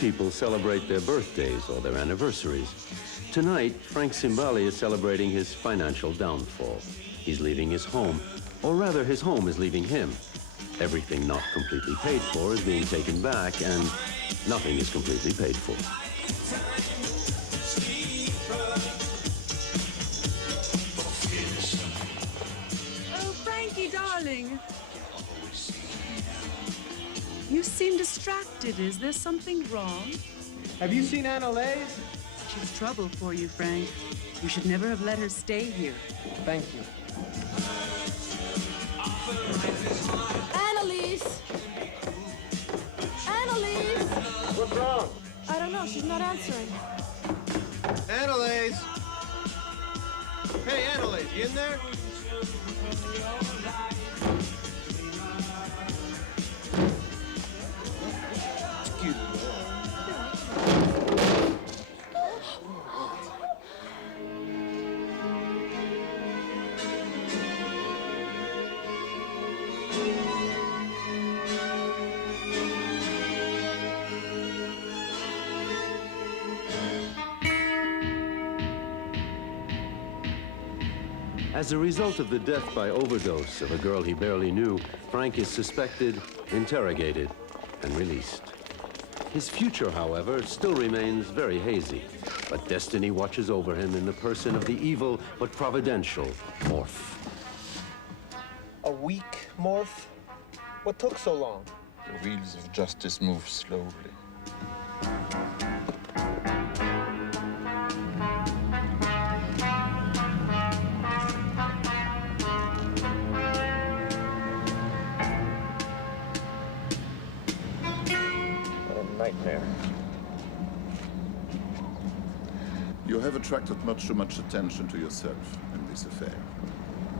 people celebrate their birthdays or their anniversaries. Tonight, Frank Simbali is celebrating his financial downfall. He's leaving his home, or rather his home is leaving him. Everything not completely paid for is being taken back, and nothing is completely paid for. Oh, Frankie, darling. You seem distracted. Is there something wrong? Have you seen Annalise? She's trouble for you, Frank. You should never have let her stay here. Thank you. Annalise! Annalise! What's wrong? I don't know. She's not answering. Annalise! Hey, Annalise, you in there? Excuse me. As a result of the death by overdose of a girl he barely knew, Frank is suspected, interrogated, and released. His future, however, still remains very hazy, but destiny watches over him in the person of the evil but providential Morph. A week, Morph? What took so long? The wheels of justice move slowly. Nightmare. You have attracted much too much attention to yourself in this affair.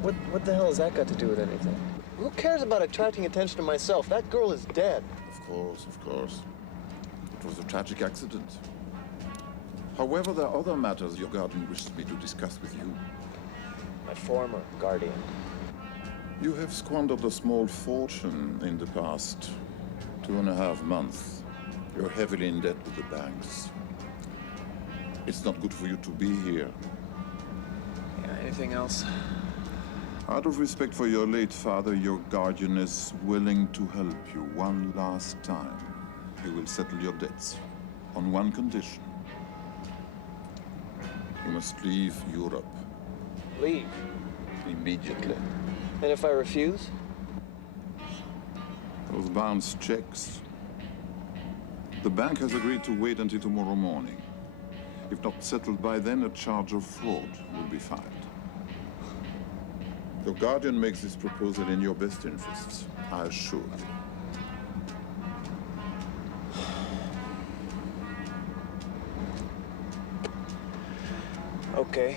What the hell has that got to do with anything? Who cares about attracting attention to myself? That girl is dead. Of course, of course. It was a tragic accident. However, there are other matters your guardian wishes me to discuss with you. My former guardian. You have squandered a small fortune in the past 2.5 months. You're heavily in debt with the banks. It's not good for you to be here. Yeah, anything else? Out of respect for your late father, your guardian is willing to help you one last time. He will settle your debts on one condition. You must leave Europe. Leave? Immediately. And if I refuse? Those bounce checks. The bank has agreed to wait until tomorrow morning. If not settled by then, a charge of fraud will be filed. Your guardian makes this proposal in your best interests, I assure you. Okay.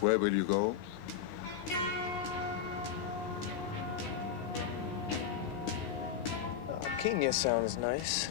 Where will you go? Kenya sounds nice.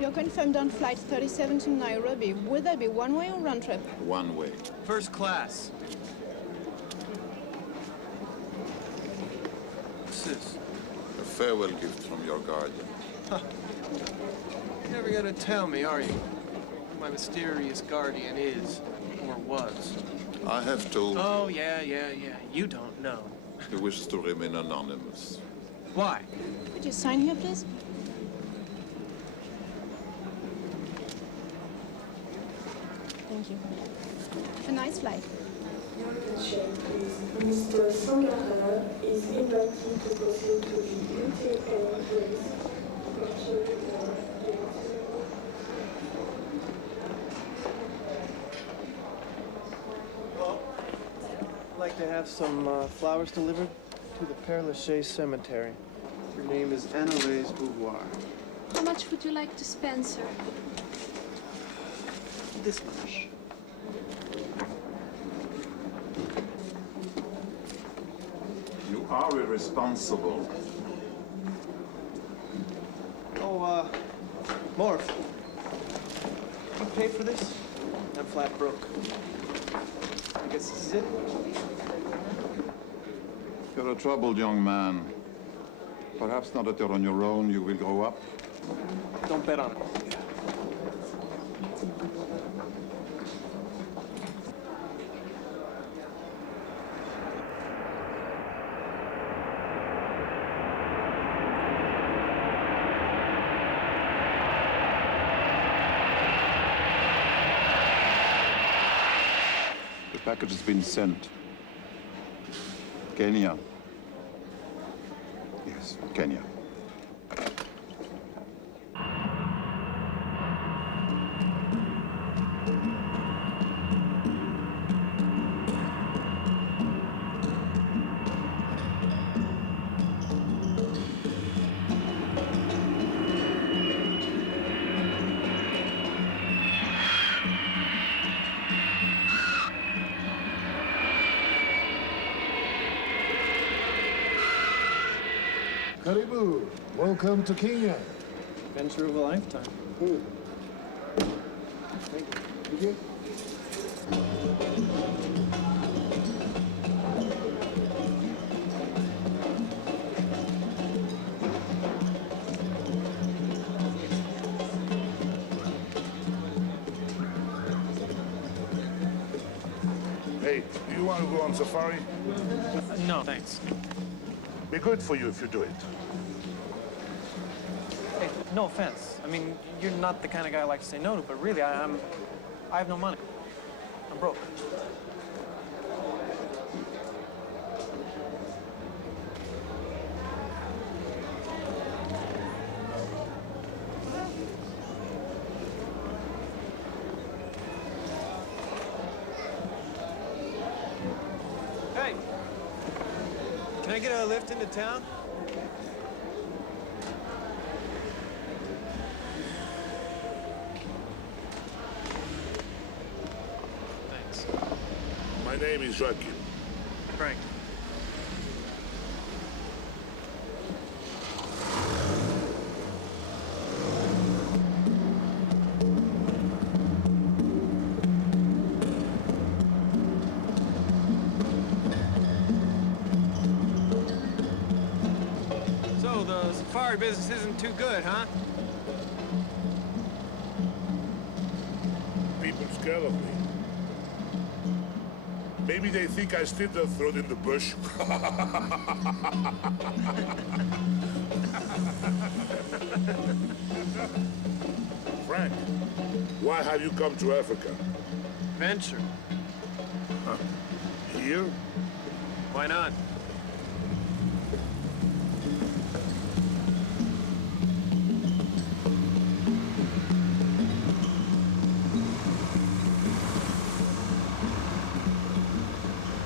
You're confirmed on flight 37 to Nairobi. Will that be one-way or round trip? One way. First class. What's this? A farewell gift from your guardian. Huh. You're never gonna tell me, are you? Who my mysterious guardian is, or was. I have told Oh, yeah. You don't know. he wishes to remain anonymous. Why? Could you sign here, please? Thank you. A nice flight. Your attention, please. Mr. Sangara is invited to proceed to the UK Airways departure gate. I'd like to have some flowers delivered to the Père Lachaise Cemetery. Her name is Annalise Beauvoir. How much would you like to spend, sir? This much. You are irresponsible. Oh, Morph. You pay for this? I'm flat broke. I guess this is it? You're a troubled young man. Perhaps now that you're on your own, you will grow up. Don't bet on it. The package has been sent. Kenya. Yes, Kenya. Karibu. Welcome to Kenya. Adventure of a lifetime. Thank you. Hey, do you want to go on safari? No, thanks. Be good for you if you do it. Hey, no offense. I mean, you're not the kind of guy I like to say no to, but really, I have no money. I'm broke. Hey, can I get a lift into town? Thanks. My name is Joaquin. Frank. So the safari business isn't too good, huh? People scared of me. Maybe they think I slit their throat in the bush. Frank, why have you come to Africa? Venture. Here? Why not?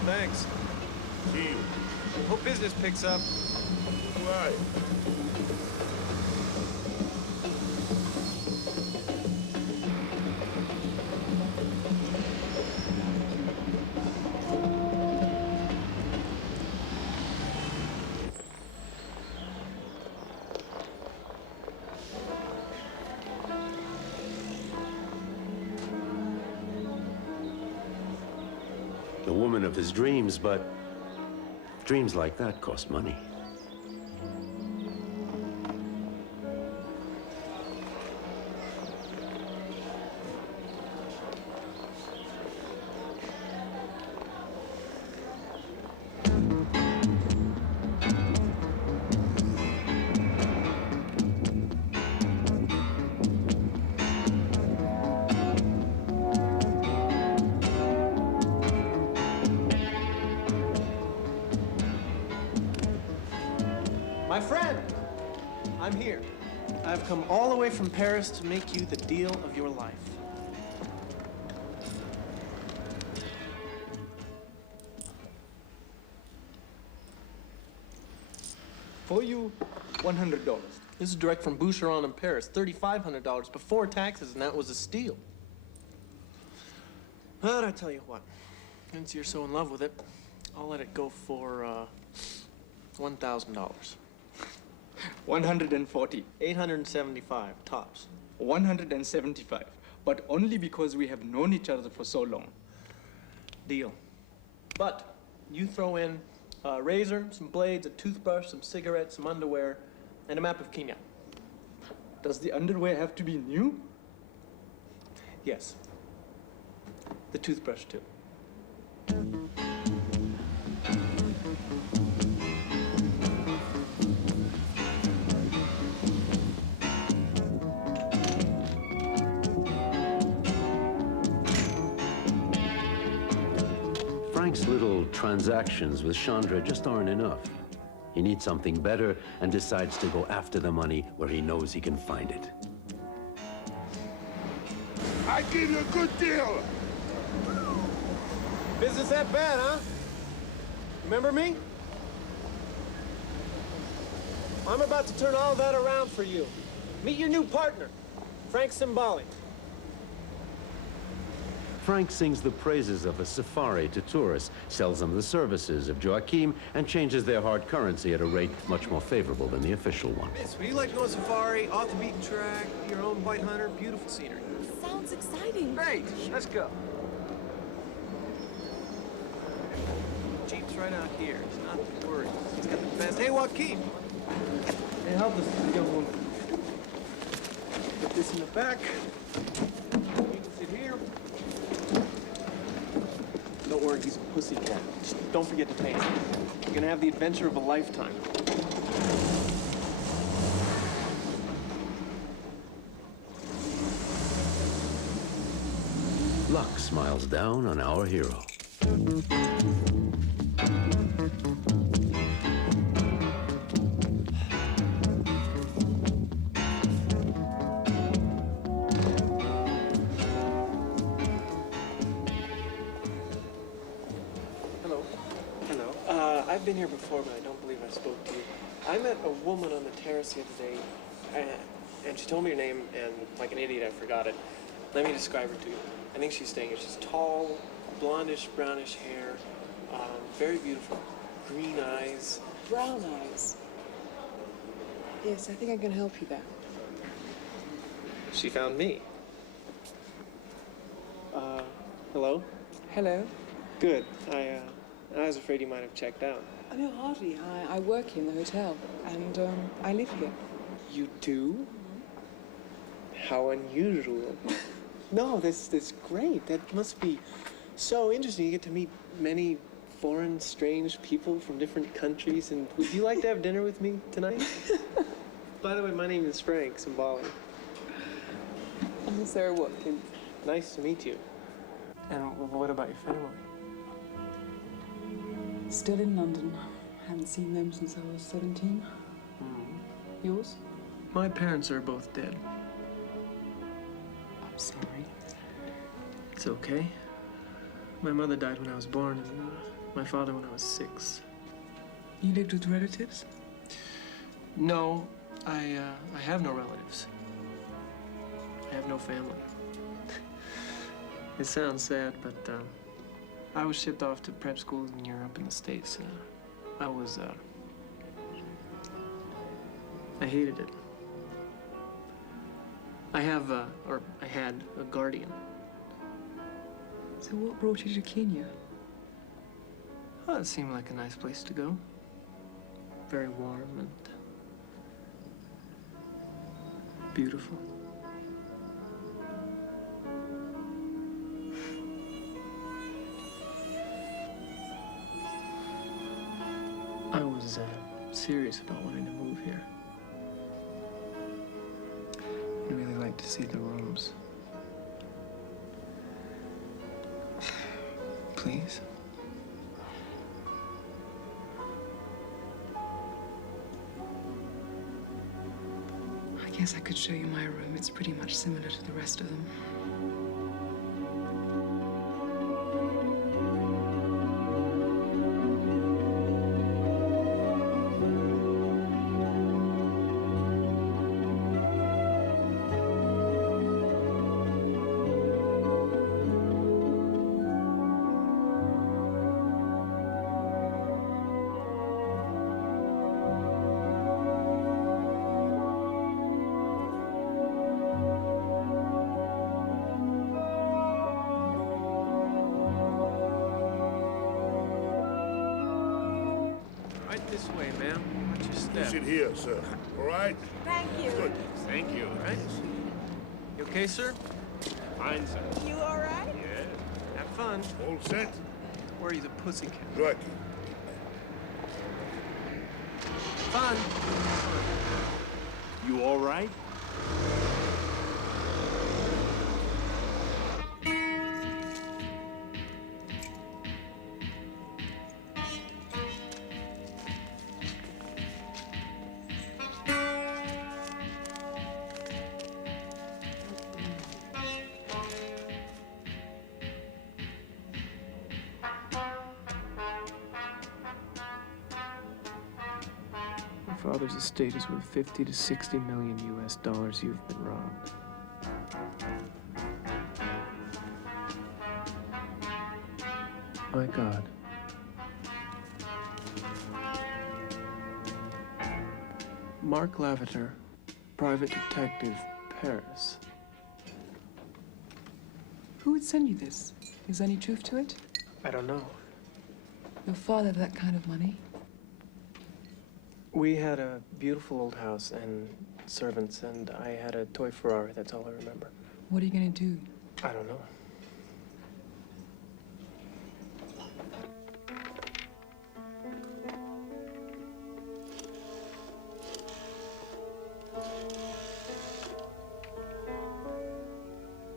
Thanks. See you. Hope business picks up. Why? The woman of his dreams, but dreams like that cost money. My friend, I'm here. I've come all the way from Paris to make you the deal of your life. For you, $100. This is direct from Boucheron in Paris. $3,500 before taxes, and that was a steal. But I tell you what, since you're so in love with it, I'll let it go for $1,000. 140. 875 tops. 175. But only because we have known each other for so long. Deal. But you throw in a razor, some blades, a toothbrush, some cigarettes, some underwear, and a map of Kenya. Does the underwear have to be new? Yes. The toothbrush, too. Frank's little transactions with Chandra just aren't enough. He needs something better and decides to go after the money where he knows he can find it. I give you a good deal. Business that bad, huh? Remember me? I'm about to turn all that around for you. Meet your new partner, Frank Simbali. Frank sings the praises of a safari to tourists, sells them the services of Joachim, and changes their hard currency at a rate much more favorable than the official one. Miss, would you like to go on safari, off the beaten track, your own white hunter, beautiful scenery? Sounds exciting. Great, let's go. Jeep's right out here, it's not to worry. He's got the best. Hey, Joaquin! Hey, help us, young woman. Put this in the back. You can sit here. Don't worry, he's a pussycat. Just don't forget to pay him. You're gonna have the adventure of a lifetime. Luck smiles down on our hero. I've been here before, but I don't believe I spoke to you. I met a woman on the terrace the other day, and she told me her name, and like an idiot, I forgot it. Let me describe her to you. I think she's staying here. She's tall, blondish, brownish hair, very beautiful, green eyes. Brown eyes. Yes, I think I can help you there. She found me. Hello? Hello. Good. I was afraid you might have checked out. Oh, no, hardly. I work here in the hotel, and I live here. You do? Mm-hmm. How unusual. No, that's great. That must be so interesting. You get to meet many foreign, strange people from different countries. And would you like to have dinner with me tonight? By the way, my name is Frank Simbali. I'm Sarah Watkins. Nice to meet you. And what about your family? Still in London. Haven't seen them since I was 17. Yours? My parents are both dead. I'm sorry. It's okay. My mother died when I was born, and my father when I was 6. You lived with relatives? No, I have no relatives. I have no family. It sounds sad, but I was shipped off to prep schools in Europe and the States. I hated it. I had a guardian. So what brought you to Kenya? Oh, it seemed like a nice place to go. Very warm and beautiful. I was serious about wanting to move here. I'd really like to see the rooms. Please? I guess I could show you my room. It's pretty much similar to the rest of them. You sit here, sir. All right? Thank you. Good. Thank you. All right. You okay, sir? Fine, sir. You all right? Yeah. Have fun. All set? Where are you, the pussycat? Lucky. Fun. You all right? My father's estate is worth 50 to 60 million US dollars. You've been robbed. My God. Mark Lavater, private detective, Paris. Who would send you this? Is there any truth to it? I don't know. Your father have that kind of money? We had a beautiful old house and servants, and I had a toy Ferrari. That's all I remember. What are you gonna do? I don't know.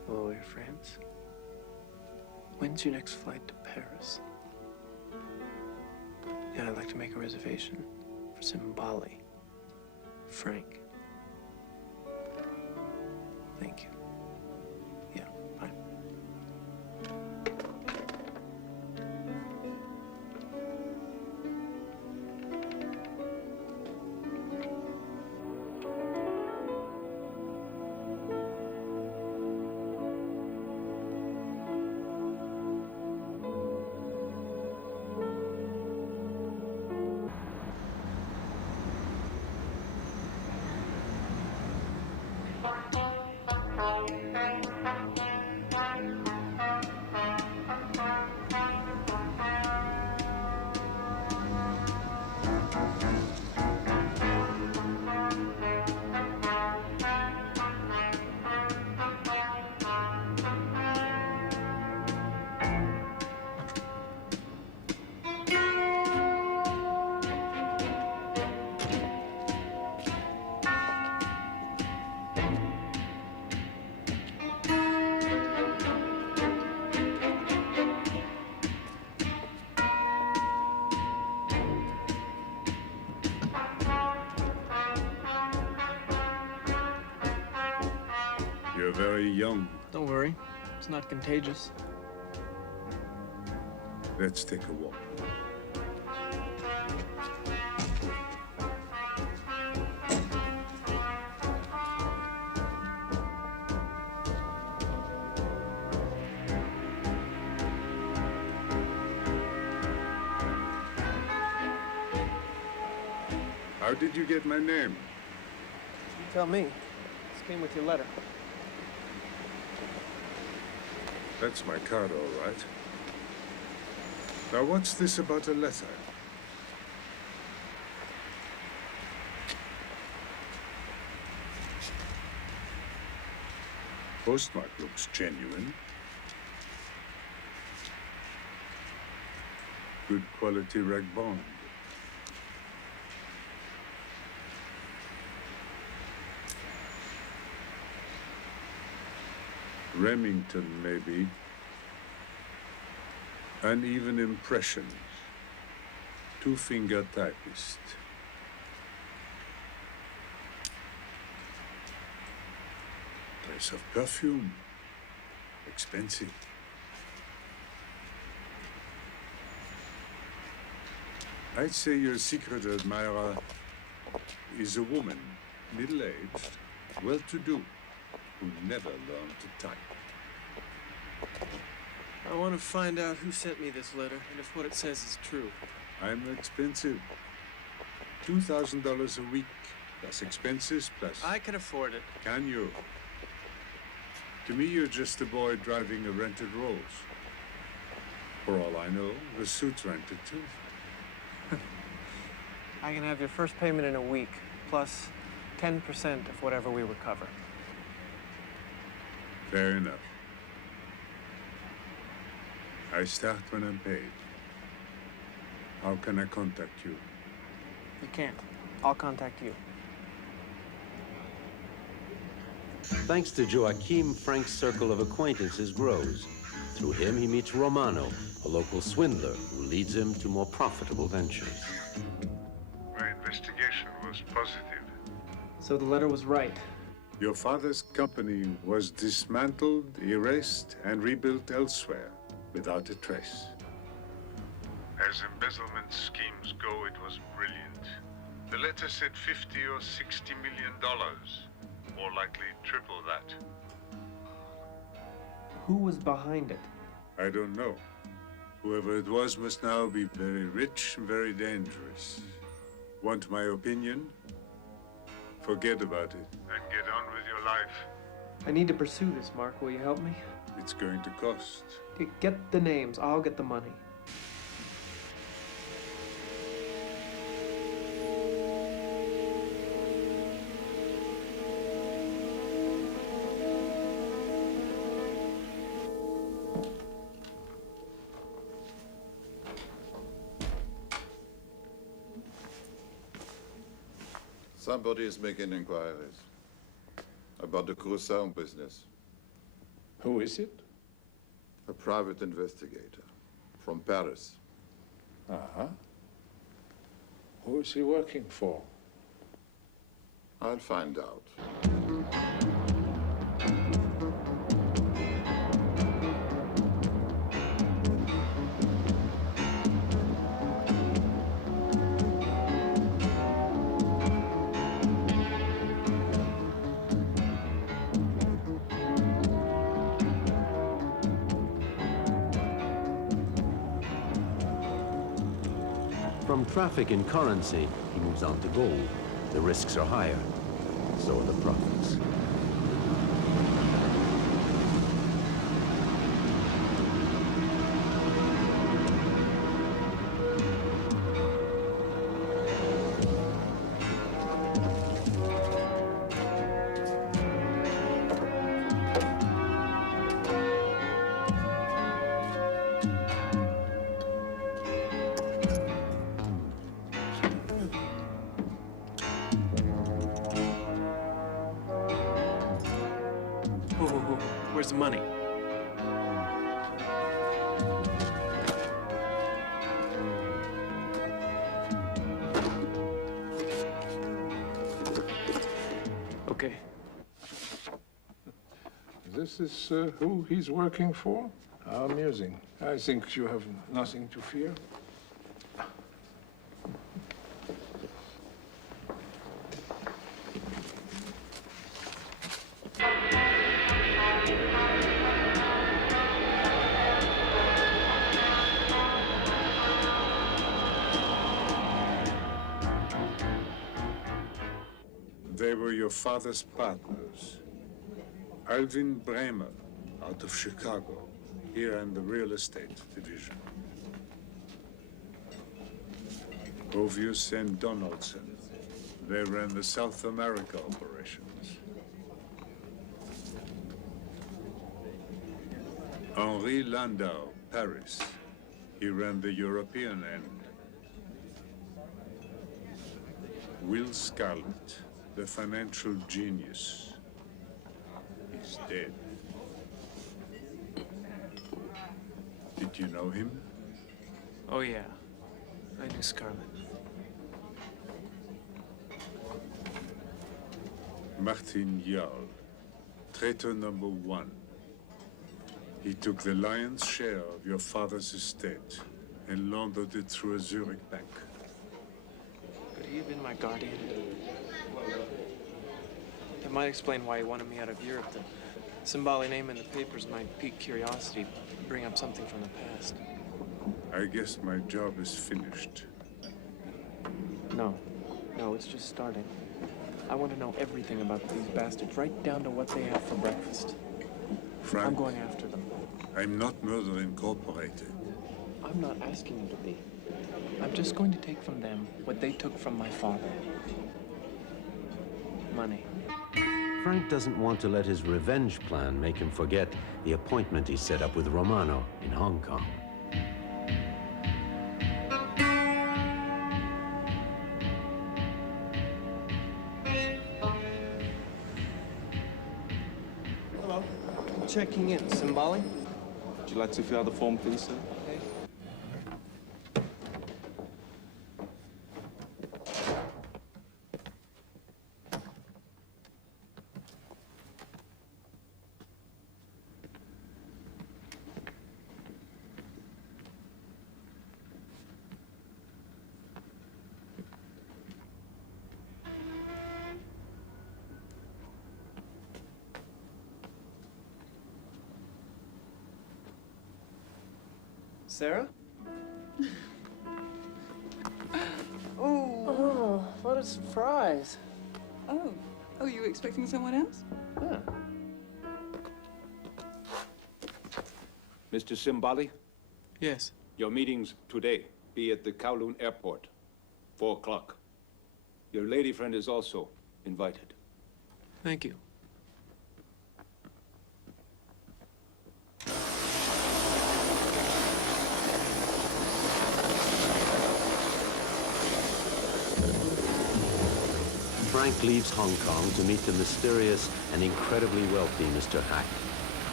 Hello, Air France. When's your next flight to Paris? Yeah, I'd like to make a reservation for Simbali. Frank. Thank you. Yeah, bye. You're very young. Don't worry. It's not contagious. Let's take a walk. How did you get my name? You tell me. This came with your letter. That's my card, all right. Now, what's this about a letter? Postmark looks genuine. Good quality rag bond. Remington, maybe. Uneven impressions. Two-finger typist. Trace of perfume. Expensive. I'd say your secret admirer is a woman, middle-aged, well-to-do, who never learned to type. I want to find out who sent me this letter and if what it says is true. I'm expensive. $2,000 a week, plus expenses, plus... I can afford it. Can you? To me, you're just a boy driving a rented Rolls. For all I know, the suit's rented too. I can have your first payment in a week, plus 10% of whatever we recover. Fair enough. I start when I'm paid. How can I contact you? You can't. I'll contact you. Thanks to Joachim, Frank's circle of acquaintances grows. Through him, he meets Romano, a local swindler who leads him to more profitable ventures. My investigation was positive. So the letter was right. Your father's company was dismantled, erased, and rebuilt elsewhere without a trace. As embezzlement schemes go, it was brilliant. The letter said $50 or $60 million. More likely triple that. Who was behind it? I don't know. Whoever it was must now be very rich and very dangerous. Want my opinion? Forget about it and get on with your life. I need to pursue this, Mark. Will you help me? It's going to cost. Get the names. I'll get the money. Somebody is making inquiries about the Curaçao business. Who is it? A private investigator from Paris. Uh-huh. Who is he working for? I'll find out. From traffic in currency, he moves on to gold. The risks are higher, so are the profits. Where's the money? Okay. This is who he's working for? How amusing. I think you have nothing to fear. They were your father's partners. Alvin Bremer, out of Chicago, here in the real estate division. Ovius and Donaldson, they ran the South America operations. Henri Landau, Paris, he ran the European end. Will Scarlett, the financial genius, is dead. Did you know him? Oh, yeah. I knew Scarlett. Martin Jarl, traitor number 1. He took the lion's share of your father's estate and laundered it through a Zurich bank. Could he have been my guardian? That might explain why he wanted me out of Europe. The Simbali name in the papers might pique curiosity, bring up something from the past. I guess my job is finished. No, it's just starting. I want to know everything about these bastards, right down to what they have for breakfast. Frank, I'm going after them. I'm not Murder Incorporated. I'm not asking you to be. I'm just going to take from them what they took from my father. Money. Frank doesn't want to let his revenge plan make him forget the appointment he set up with Romano in Hong Kong. Hello. Checking in. Simbali? Would you like to fill out the form, please, sir? Okay. Sarah? Oh, what a surprise. Oh. Oh, you were expecting someone else? Yeah. Mr. Simbali, Yes. your meeting's today. Be at the Kowloon Airport, 4 o'clock. Your lady friend is also invited. Thank you. Frank leaves Hong Kong to meet the mysterious and incredibly wealthy Mr. Hack,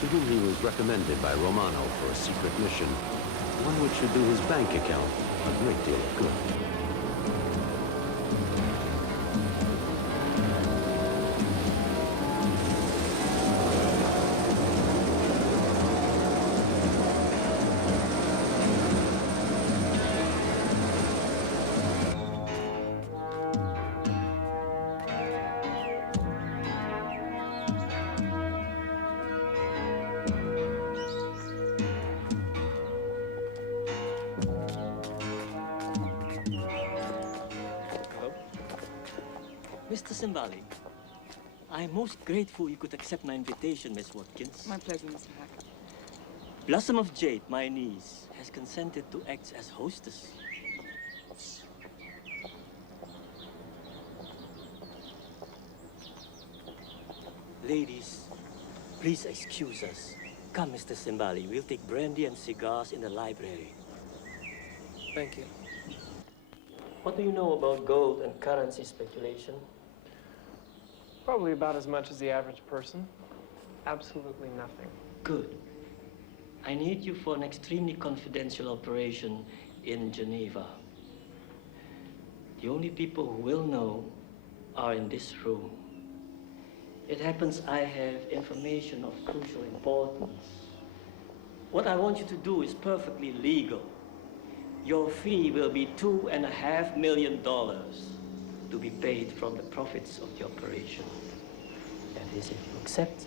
to whom he was recommended by Romano for a secret mission, one which should do his bank account a great deal of good. Mr. Simbali, I'm most grateful you could accept my invitation, Miss Watkins. My pleasure, Mr. Hack. Blossom of Jade, my niece, has consented to act as hostess. Ladies, please excuse us. Come, Mr. Simbali, we'll take brandy and cigars in the library. Thank you. What do you know about gold and currency speculation? Probably about as much as the average person. Absolutely nothing. Good. I need you for an extremely confidential operation in Geneva. The only people who will know are in this room. It happens I have information of crucial importance. What I want you to do is perfectly legal. Your fee will be $2.5 million to be paid from the profits of the operation. That is, if you accept.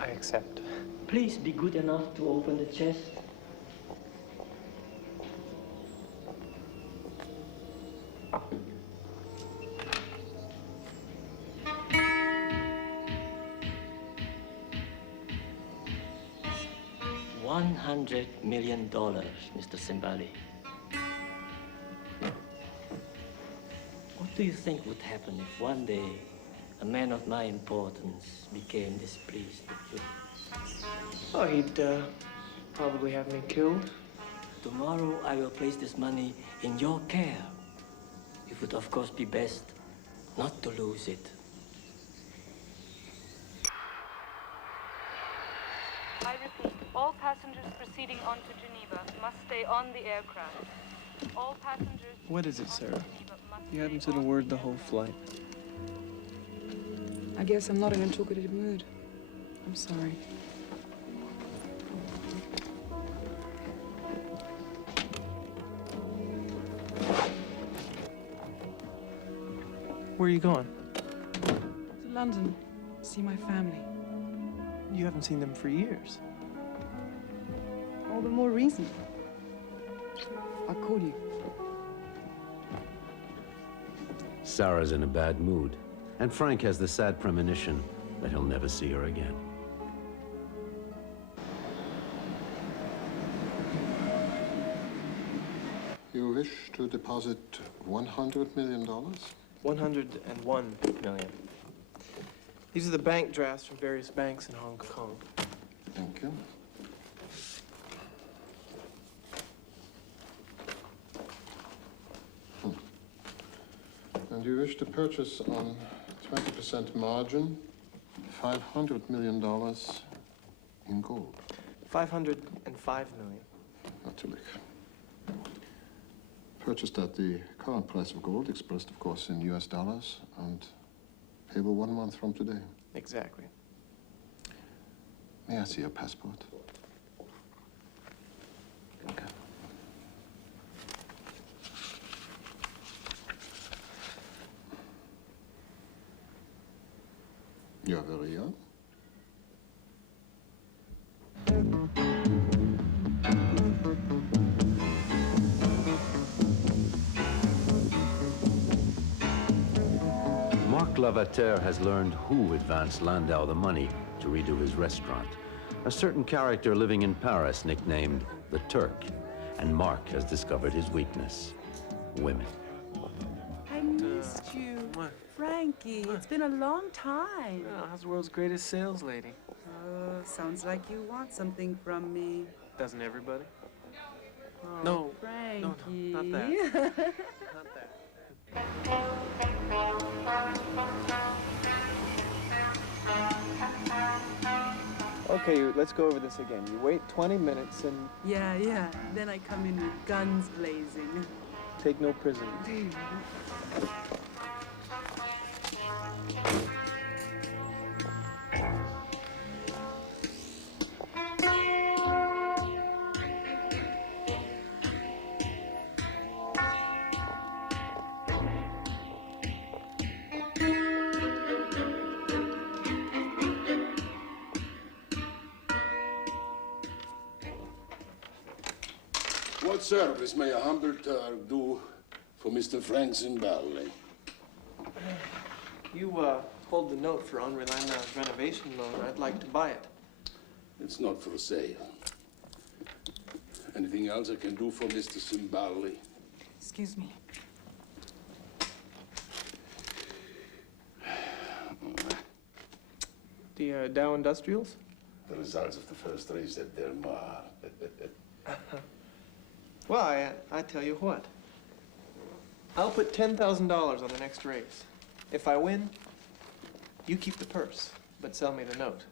I accept. Please be good enough to open the chest. $100 million, Mr. Simbali. What do you think would happen if one day a man of my importance became displeased with you? Oh, he'd probably have me killed. Tomorrow I will place this money in your care. It would of course be best not to lose it. I repeat, all passengers proceeding on to Geneva must stay on the aircraft. All passengers... What is it, Sarah? You haven't said a word the whole flight. I guess I'm not in a talkative mood. I'm sorry. Where are you going? To London, see my family. You haven't seen them for years. All the more reason. I'll call you. Sarah's in a bad mood, and Frank has the sad premonition that he'll never see her again. to deposit $100 million? 101 million. These are the bank drafts from various banks in Hong Kong. Thank you. And you wish to purchase on 20% margin $500 million in gold. 505 million. Natürlich. Purchased at the current price of gold, expressed, of course, in US dollars, and payable 1 month from today. Exactly. May I see your passport? Okay. You're very young. Marc Lavater has learned who advanced Landau the money to redo his restaurant. A certain character living in Paris nicknamed the Turk. And Marc has discovered his weakness: women. I missed you. Frankie, it's been a long time. Oh, how's the world's greatest sales lady? Oh, sounds like you want something from me. Doesn't everybody? Oh, No, Frankie. no, not that. Not that. Okay, let's go over this again. You wait 20 minutes and Yeah. Then I come in with guns blazing. take no prisoners. What service may a humble Turk do for Mr. Frank Zimbali? You hold the note for Henri Landau's renovation loan. I'd like to buy it. It's not for sale. Anything else I can do for Mr. Zimbali? Excuse me. The Dow Industrials? The results of the first race at Del Mar. Well, I tell you what. I'll put $10,000 on the next race. If I win, you keep the purse, but sell me the note.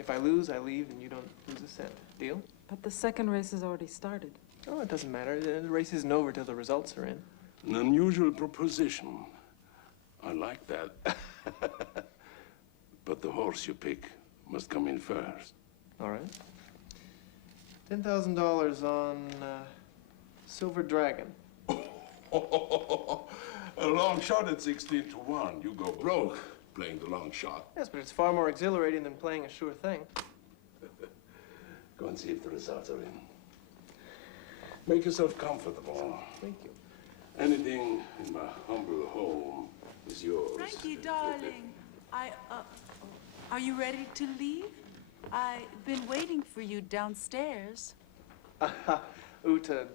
If I lose, I leave and you don't lose a cent. Deal? But the second race has already started. Oh, it doesn't matter. The race isn't over till the results are in. An unusual proposition. I like that. But the horse you pick must come in first. All right. $10,000 on Silver Dragon. A long shot at 16 to 1. You go broke playing the long shot. Yes, but it's far more exhilarating than playing a sure thing. Go and see if the results are in. Make yourself comfortable. Thank you. Anything in my humble home is yours. Frankie, darling, are you ready to leave? I've been waiting for you downstairs. Uta,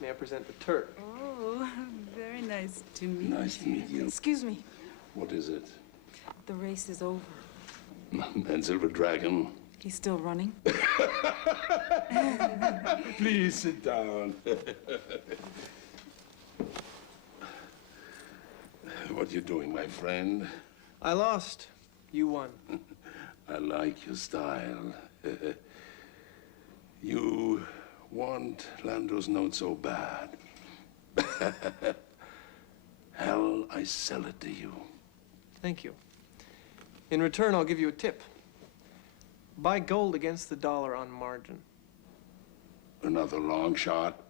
may I present the Turk? Oh, very nice to meet you. Nice to meet you. Excuse me. What is it? The race is over. And Silver Dragon? He's still running. Please sit down. What you doing, my friend? I lost. You won. I like your style. You want Landau's note so bad. Hell, I sell it to you. Thank you. In return, I'll give you a tip. Buy gold against the dollar on margin. Another long shot?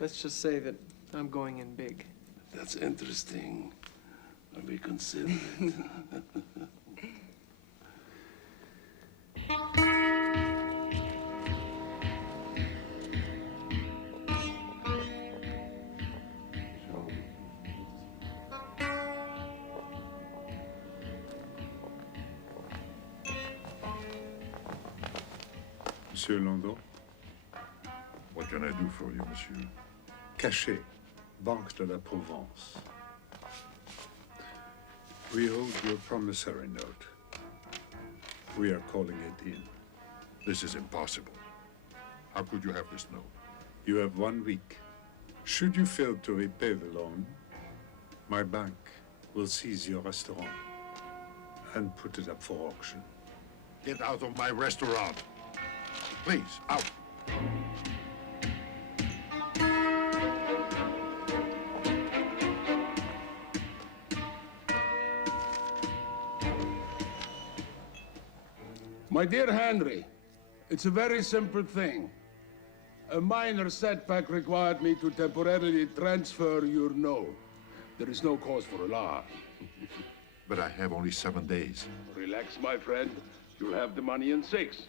Let's just say that I'm going in big. That's interesting. I'll be considerate. Monsieur Landau? What can I do for you, monsieur? Cachet, Banque de la Provence. We hold your promissory note. We are calling it in. This is impossible. How could you have this note? You have 1 week. Should you fail to repay the loan, my bank will seize your restaurant and put it up for auction. Get out of my restaurant. Please, out. My dear Henry, it's a very simple thing. A minor setback required me to temporarily transfer your note. There is no cause for alarm. But I have only 7 days. Relax, my friend. You'll have the money in 6.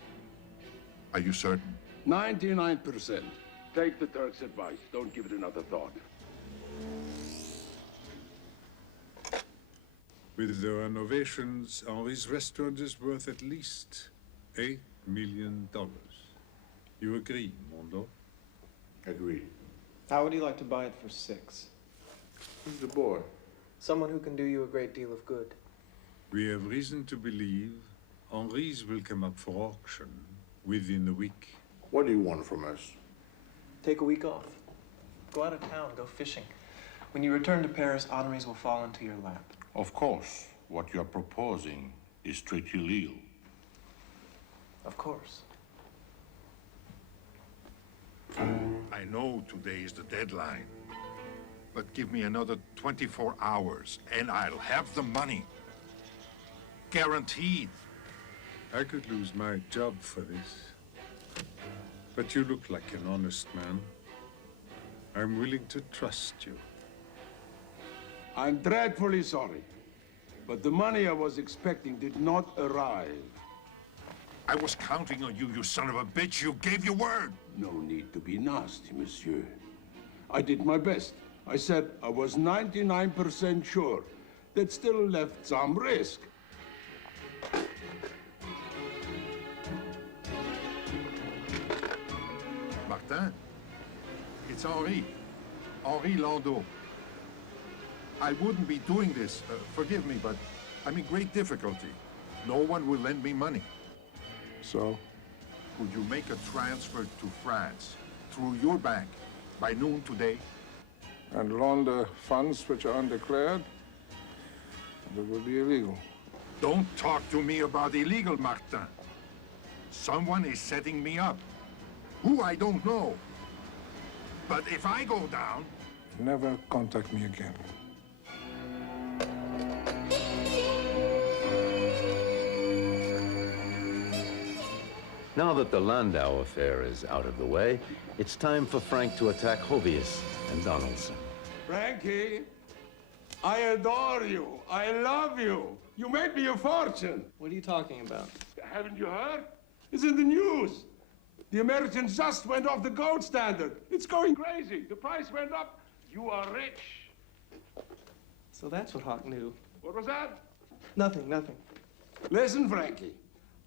Are you certain? 99%. Take the Turk's advice. Don't give it another thought. With the renovations, Henri's restaurant is worth at least $8 million. You agree, Mondo? Agree. How would you like to buy it for 6? Who's the boy? Someone who can do you a great deal of good. We have reason to believe Henri's will come up for auction within a week. What do you want from us? Take a week off. Go out of town, go fishing. When you return to Paris, Henri's will fall into your lap. Of course. What you're proposing is strictly legal. Of course. I know today is the deadline, but give me another 24 hours and I'll have the money. Guaranteed. I could lose my job for this. But you look like an honest man. I'm willing to trust you. I'm dreadfully sorry, but the money I was expecting did not arrive. I was counting on you, you son of a bitch. You gave your word. No need to be nasty, monsieur. I did my best. I said I was 99% sure. That still left some risk. Martin, it's Henri. Henri Landau. I wouldn't be doing this. Forgive me, but I'm in great difficulty. No one will lend me money. So? Could you make a transfer to France through your bank by noon today? And launder funds which are undeclared? That would be illegal. Don't talk to me about illegal, Martin. Someone is setting me up. Who, I don't know. But if I go down... Never contact me again. Now that the Landau affair is out of the way, it's time for Frank to attack Hovius and Donaldson. Frankie, I adore you. I love you. You made me a fortune. What are you talking about? Haven't you heard? It's in the news. The Americans just went off the gold standard. It's going crazy. The price went up. You are rich. So that's what Hawk knew. What was that? Nothing, nothing. Listen, Frankie.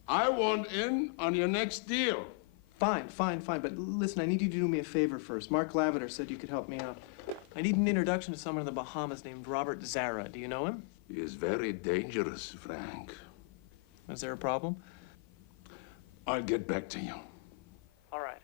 I want in on your next deal. Fine, fine, fine. But listen, I need you to do me a favor first. Mark Lavender said you could help me out. I need an introduction to someone in the Bahamas named Robert Zara. Do you know him? He is very dangerous, Frank. Is there a problem? I'll get back to you. All right.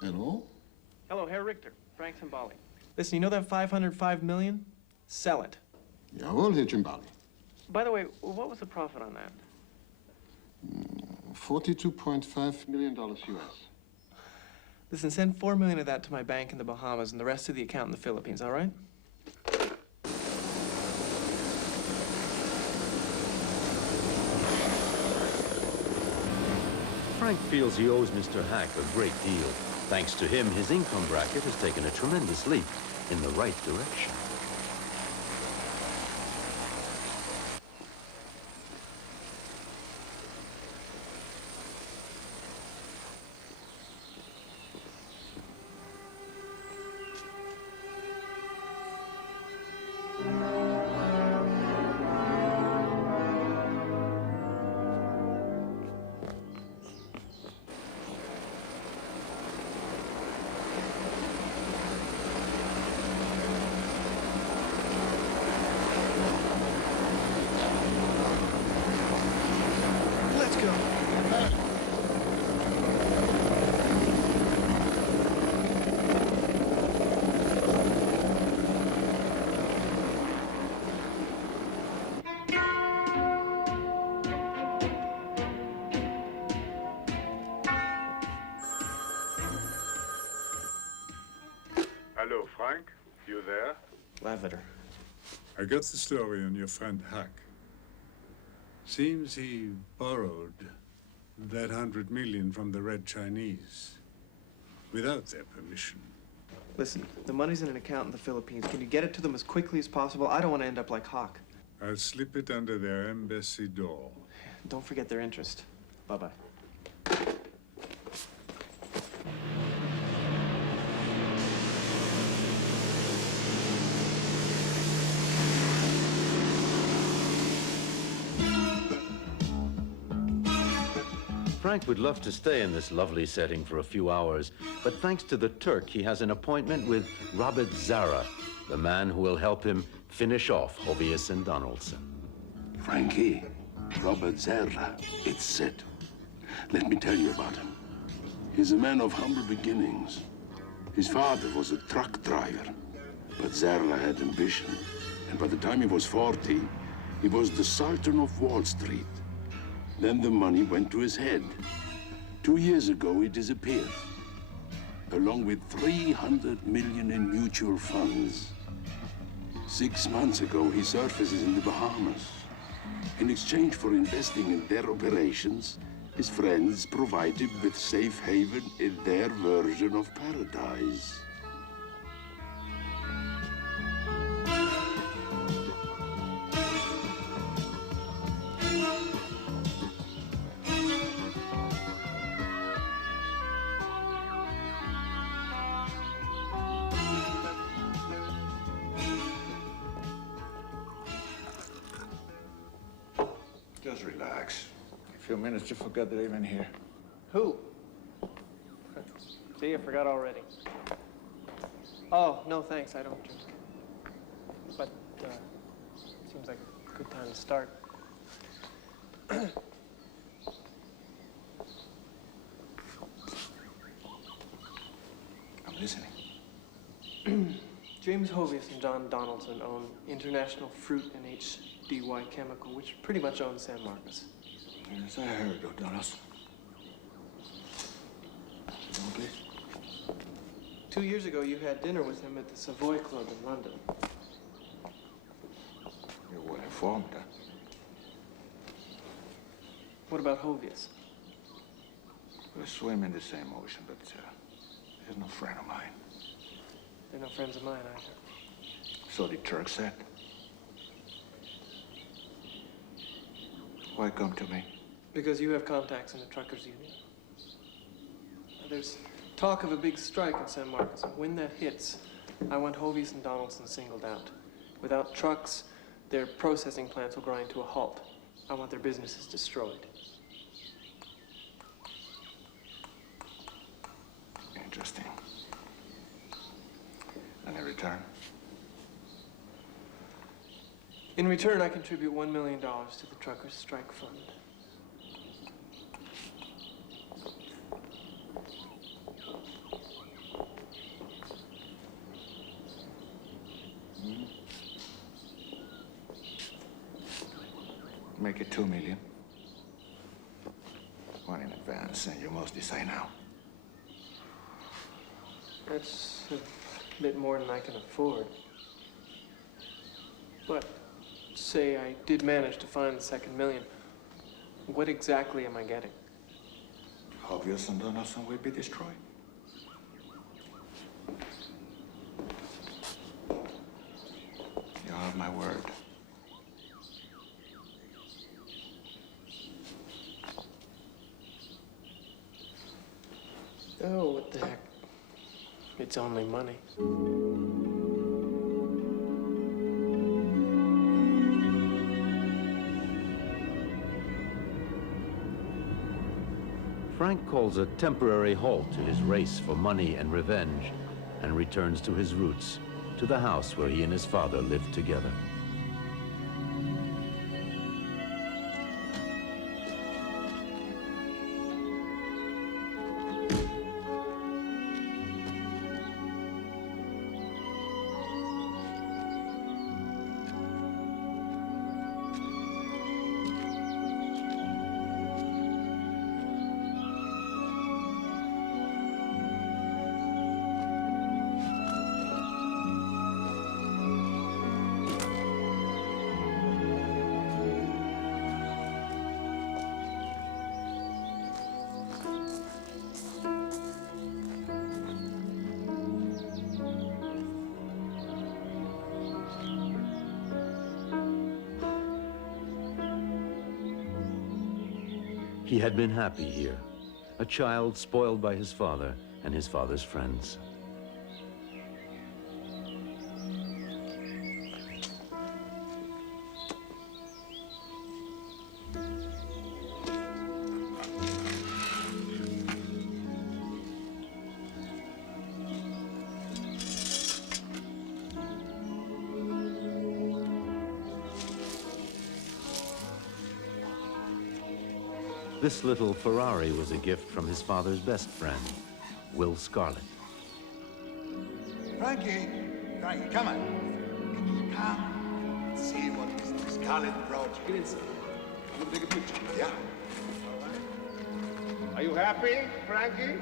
Hello? Hello, Herr Richter. Frank Simbali. Listen, you know that $505 million? Sell it. Jawohl, Herr Cimbali. By the way, what was the profit on that? $42.5 million US. Listen, send $4 million of that to my bank in the Bahamas and the rest to the account in the Philippines, all right? Frank feels he owes Mr. Hack a great deal. Thanks to him, his income bracket has taken a tremendous leap in the right direction. Frank, you there? Lavender. I got the story on your friend Hack. Seems he borrowed that 100 million from the Red Chinese without their permission. Listen, the money's in an account in the Philippines. Can you get it to them as quickly as possible? I don't want to end up like Hawk. I'll slip it under their embassy door. Don't forget their interest. Bye-bye. Frank would love to stay in this lovely setting for a few hours, but thanks to the Turk, he has an appointment with Robert Zara, the man who will help him finish off Hovius and Donaldson. Frankie, Robert Zara, it's set. Let me tell you about him. He's a man of humble beginnings. His father was a truck driver, but Zara had ambition, and by the time he was 40, he was the Sultan of Wall Street. Then the money went to his head. 2 years ago, he disappeared, along with 300 million in mutual funds. 6 months ago, he surfaces in the Bahamas. In exchange for investing in their operations, his friends provide him with safe haven in their version of paradise. Just relax. A few minutes, you forgot they're even here. Who? See, I forgot already. Oh, no thanks, I don't drink. But, seems like a good time to start. I'm listening. James Hovius and John Donaldson own International Fruit and HDY Chemical, which pretty much owns San Marcos. Yes, I heard of Donaldson. Please. 2 years ago, you had dinner with him at the Savoy Club in London. You're well informed, huh? What about Hovius? We swim in the same ocean, but he's no friend of mine. They're no friends of mine either. So the Turk said. Why come to me? Because you have contacts in the truckers' union. There's talk of a big strike in San Marcos, and when that hits, I want Hovius and Donaldson singled out. Without trucks, their processing plants will grind to a halt. I want their businesses destroyed. Interesting. And in return? In return, I contribute $1 million to the truckers' strike fund. Make it 2 million. One in advance, and you must decide now. That's a bit more than I can afford. But say I did manage to find the second million. What exactly am I getting? Hovius and Donaldson will be destroyed. You have my word. Oh, what the heck? It's only money. Frank calls a temporary halt to his race for money and revenge and returns to his roots, to the house where he and his father lived together. He had been happy here, a child spoiled by his father and his father's friends. This little Ferrari was a gift from his father's best friend, Will Scarlett. Frankie, come on. Come. See what Mr. Scarlett brought you. Get inside. I'm gonna take a picture. Yeah. All right. Are you happy, Frankie?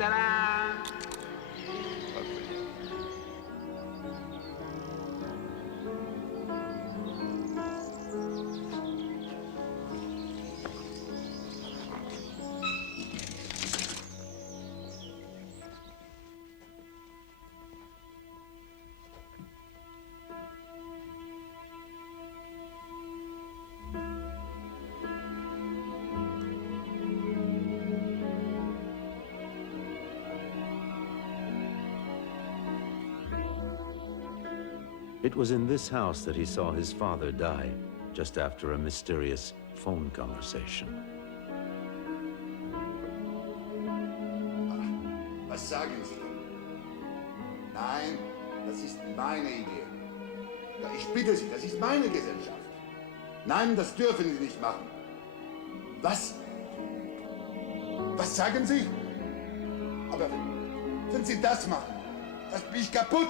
Ta-da! It was in this house that he saw his father die, just after a mysterious phone conversation. Was sagen Sie? Nein, das ist meine Idee. Ja, ich bitte Sie, das ist meine Gesellschaft. Nein, das dürfen Sie nicht machen. Was? Was sagen Sie? Aber wenn Sie das machen, das bin ich kaputt.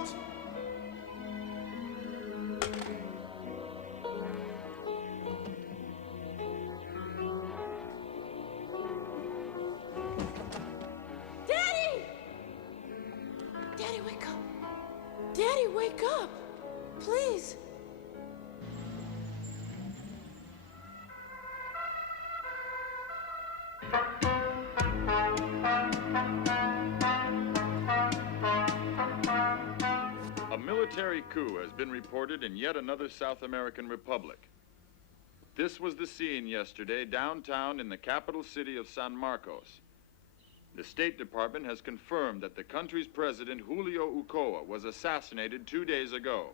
Daddy, wake up. Daddy, wake up. Please. A military coup has been reported in yet another South American republic. This was the scene yesterday downtown in the capital city of San Marcos. The State Department has confirmed that the country's president, Julio Ucoa, was assassinated 2 days ago.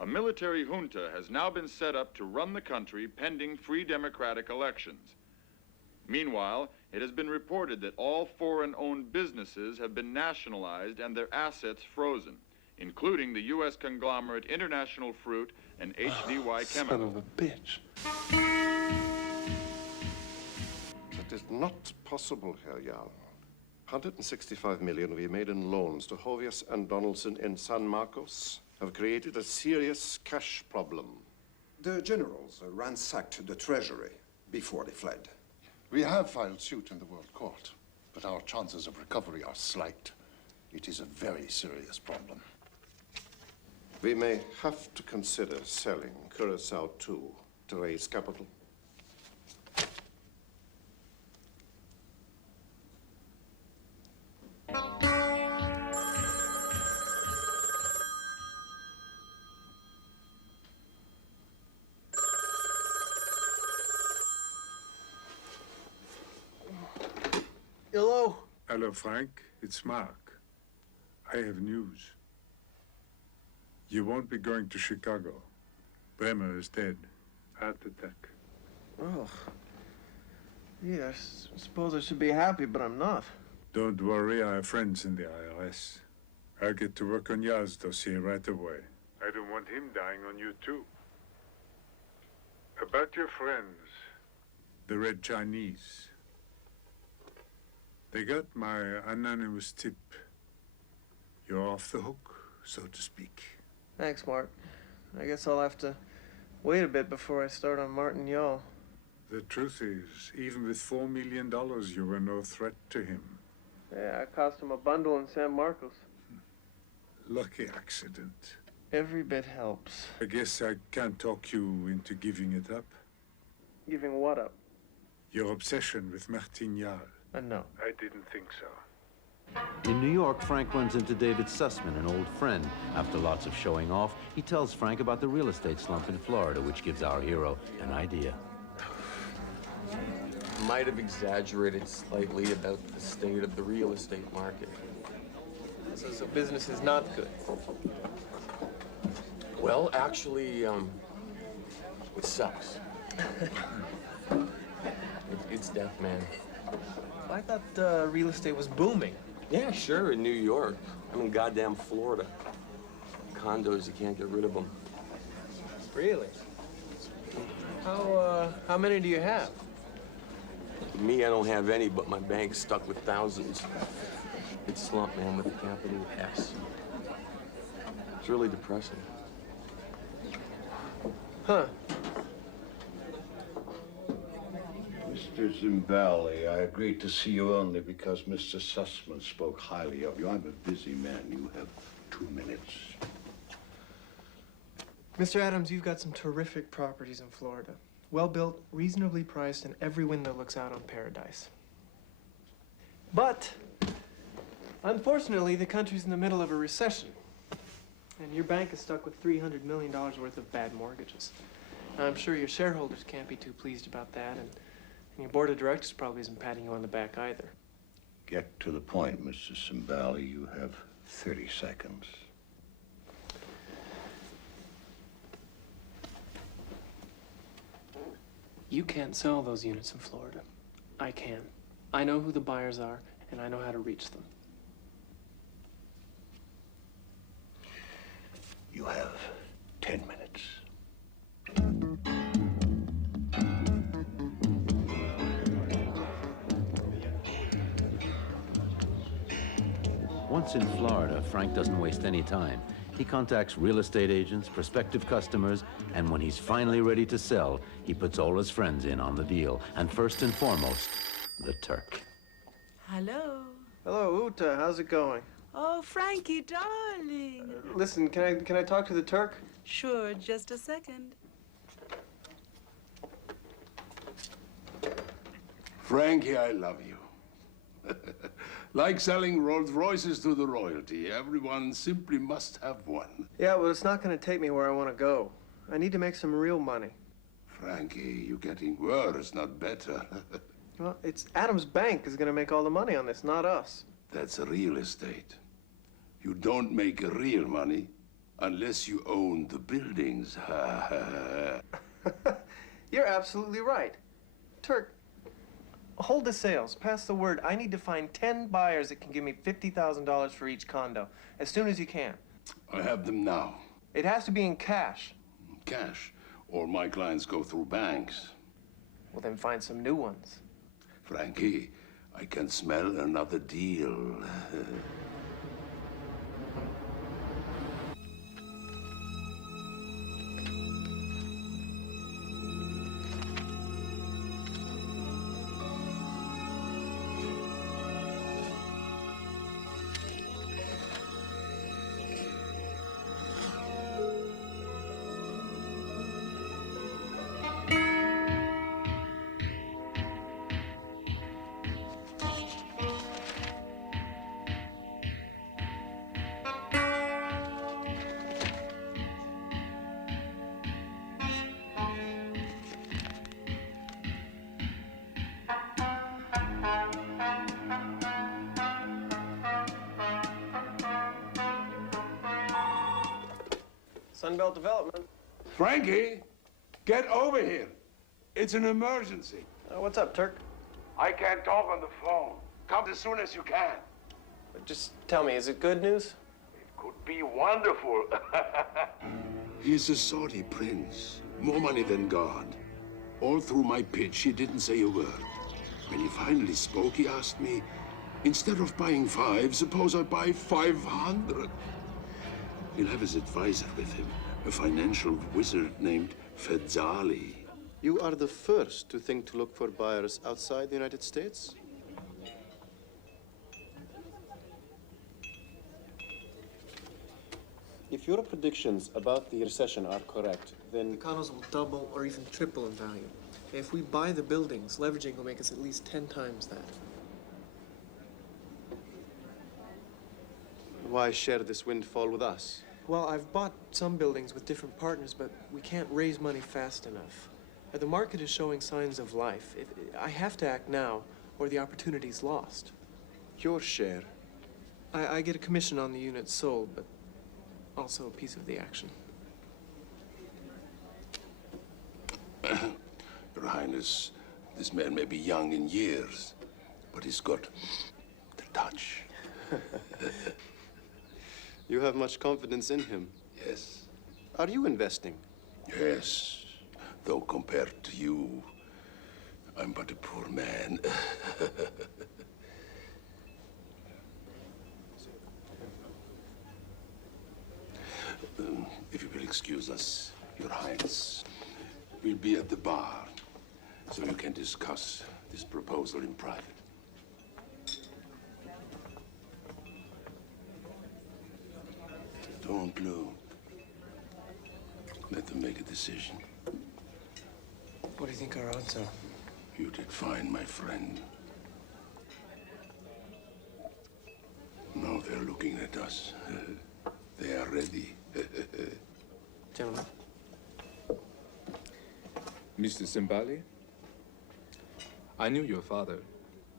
A military junta has now been set up to run the country pending free democratic elections. Meanwhile, it has been reported that all foreign-owned businesses have been nationalized and their assets frozen, including the U.S. conglomerate International Fruit and HDY Chemical. Son of a bitch. That is not possible, Herr Jarl. 165 million we made in loans to Hovius and Donaldson in San Marcos have created a serious cash problem. The generals ransacked the treasury before they fled. We have filed suit in the World Court, but our chances of recovery are slight. It is a very serious problem. We may have to consider selling Curaçao too to raise capital. Hello? Hello, Frank. It's Mark. I have news. You won't be going to Chicago. Bremer is dead. Heart attack. Oh. Yeah, I suppose I should be happy, but I'm not. Don't worry, I have friends in the IRS. I'll get to work on Yaz's dossier right away. I don't want him dying on you, too. About your friends, the Red Chinese. They got my anonymous tip. You're off the hook, so to speak. Thanks, Mark. I guess I'll have to wait a bit before I start on Martin Yaw. The truth is, even with $4 million, you were no threat to him. Yeah, I cost him a bundle in San Marcos. Lucky accident. Every bit helps. I guess I can't talk you into giving it up. Giving what up? Your obsession with Martin Jarl. No. I didn't think so. In New York, Frank runs into David Sussman, an old friend. After lots of showing off, he tells Frank about the real estate slump in Florida, which gives our hero an idea. might have exaggerated slightly about the state of the real estate market. So business is not good. Well, actually, it sucks. It's death, man. I thought real estate was booming. Yeah, sure, in New York. I mean, goddamn Florida. Condos, you can't get rid of them. Really? How many do you have? Me, I don't have any, but my bank's stuck with thousands. It's slump, man, with a capital S. It's really depressing. Huh. Mr. Zimbali, I agreed to see you only because Mr. Sussman spoke highly of you. I'm a busy man. You have 2 minutes. Mr. Adams, you've got some terrific properties in Florida. Well built, reasonably priced, and every window looks out on paradise. But, unfortunately, the country's in the middle of a recession. And your bank is stuck with $300 million worth of bad mortgages. Now, I'm sure your shareholders can't be too pleased about that, and your board of directors probably isn't patting you on the back either. Get to the point, Mr. Zimbali. You have 30 seconds. You can't sell those units in Florida. I can. I know who the buyers are, and I know how to reach them. You have 10 minutes. Once in Florida, Frank doesn't waste any time. He contacts real estate agents, prospective customers, and when he's finally ready to sell, he puts all his friends in on the deal. And first and foremost, the Turk. Hello. Hello, Uta. How's it going? Oh, Frankie, darling. Listen, can I talk to the Turk? Sure, just a second. Frankie, I love you. Like selling Rolls Royces to the royalty. Everyone simply must have one. Yeah, well, it's not going to take me where I want to go. I need to make some real money. Frankie, you're getting worse, not better. Well, it's Adams Bank is going to make all the money on this, not us. That's real estate. You don't make real money unless you own the buildings. You're absolutely right. Turk, hold the sales. Pass the word. I need to find 10 buyers that can give me $50,000 for each condo as soon as you can. I have them now. It has to be in cash. Cash, or my clients go through banks. Well, then find some new ones. Frankie, I can smell another deal. Sunbelt Development. Frankie, get over here. It's an emergency. What's up, Turk? I can't talk on the phone. Come as soon as you can. Just tell me, is it good news? Could be wonderful. He's a Saudi prince. More money than God. All through my pitch, he didn't say a word. When he finally spoke, he asked me, instead of buying 5, suppose I buy 500. He'll have his advisor with him, a financial wizard named Fedzali. You are the first to think to look for buyers outside the United States? If your predictions about the recession are correct, then... The condos will double or even triple in value. If we buy the buildings, leveraging will make us at least 10 times that. Why share this windfall with us? Well, I've bought some buildings with different partners, but we can't raise money fast enough. The market is showing signs of life. I have to act now, or the opportunity's lost. Your share. I get a commission on the units sold, but also a piece of the action. Your Highness, this man may be young in years, but he's got the touch. You have much confidence in him. Yes. Are you investing? Yes. Though compared to you, I'm but a poor man. If you will excuse us, Your Highness, we'll be at the bar, so you can discuss this proposal in private. Don't look. Let them make a decision. What do you think our odds are? You did fine, my friend. Now they're looking at us. They are ready. Gentlemen. Mr. Simbali, I knew your father.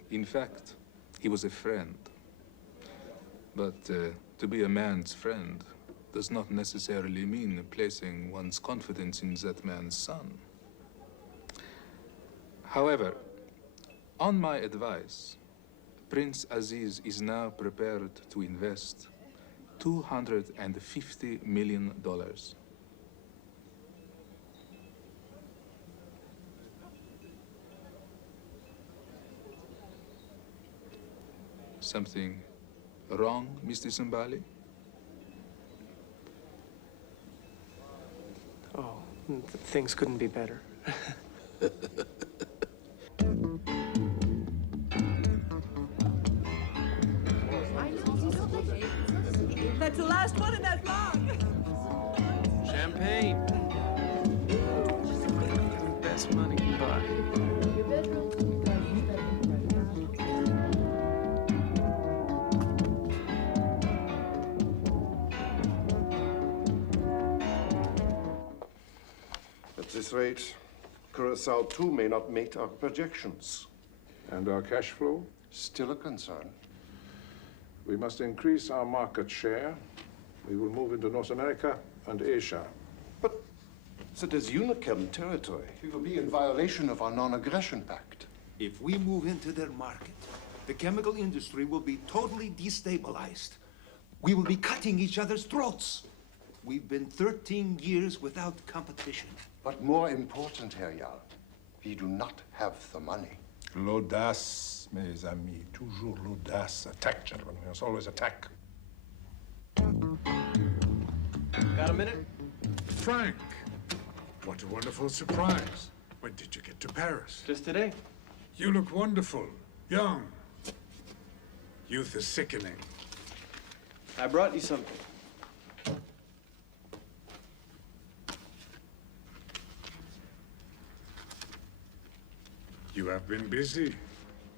In fact, he was a friend. But to be a man's friend does not necessarily mean placing one's confidence in that man's son. However, on my advice, Prince Aziz is now prepared to invest $250 million. Something wrong, Mr. Simbali? Oh, things couldn't be better. That's the last one in that long. Champagne. Best money can buy. At this rate, Curacao too may not meet our projections. And our cash flow? Still a concern. We must increase our market share. We will move into North America and Asia. That is Unichem territory. We will be in violation of our non-aggression pact. If we move into their market, the chemical industry will be totally destabilized. We will be cutting each other's throats. We've been 13 years without competition. But more important, Herr Jarl, we do not have the money. L'audace, mes amis. Toujours l'audace. Attack, gentlemen. We must always attack. Got a minute? Frank, what a wonderful surprise. When did you get to Paris? Just today. You look wonderful, young. Youth is sickening. I brought you something. You have been busy.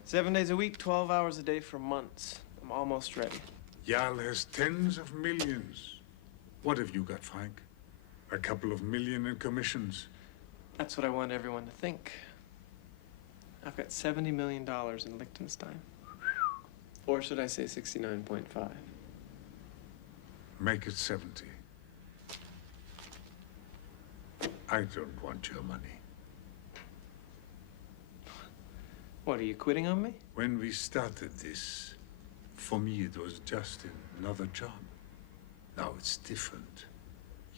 7 days a week, 12 hours a day for months. I'm almost ready. Jarl has tens of millions. What have you got, Frank? A couple of million in commissions. That's what I want everyone to think. I've got $70 million in Liechtenstein. Or should I say 69.5? Make it 70. I don't want your money. What, are you quitting on me? When we started this, for me it was just another job. Now it's different.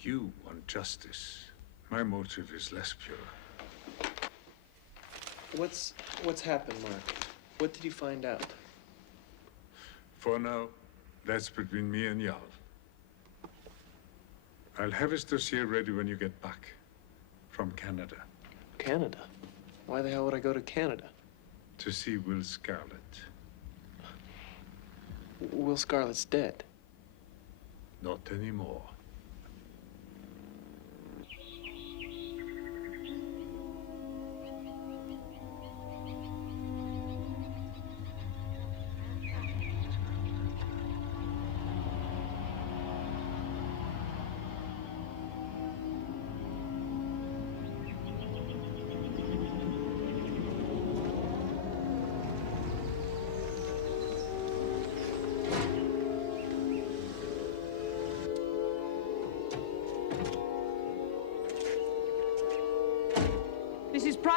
You want justice. My motive is less pure. What's happened, Mark? What did you find out? For now, that's between me and Jarl. I'll have his dossier ready when you get back from Canada. Canada? Why the hell would I go to Canada? To see Will Scarlet. Will Scarlet's dead. Not anymore.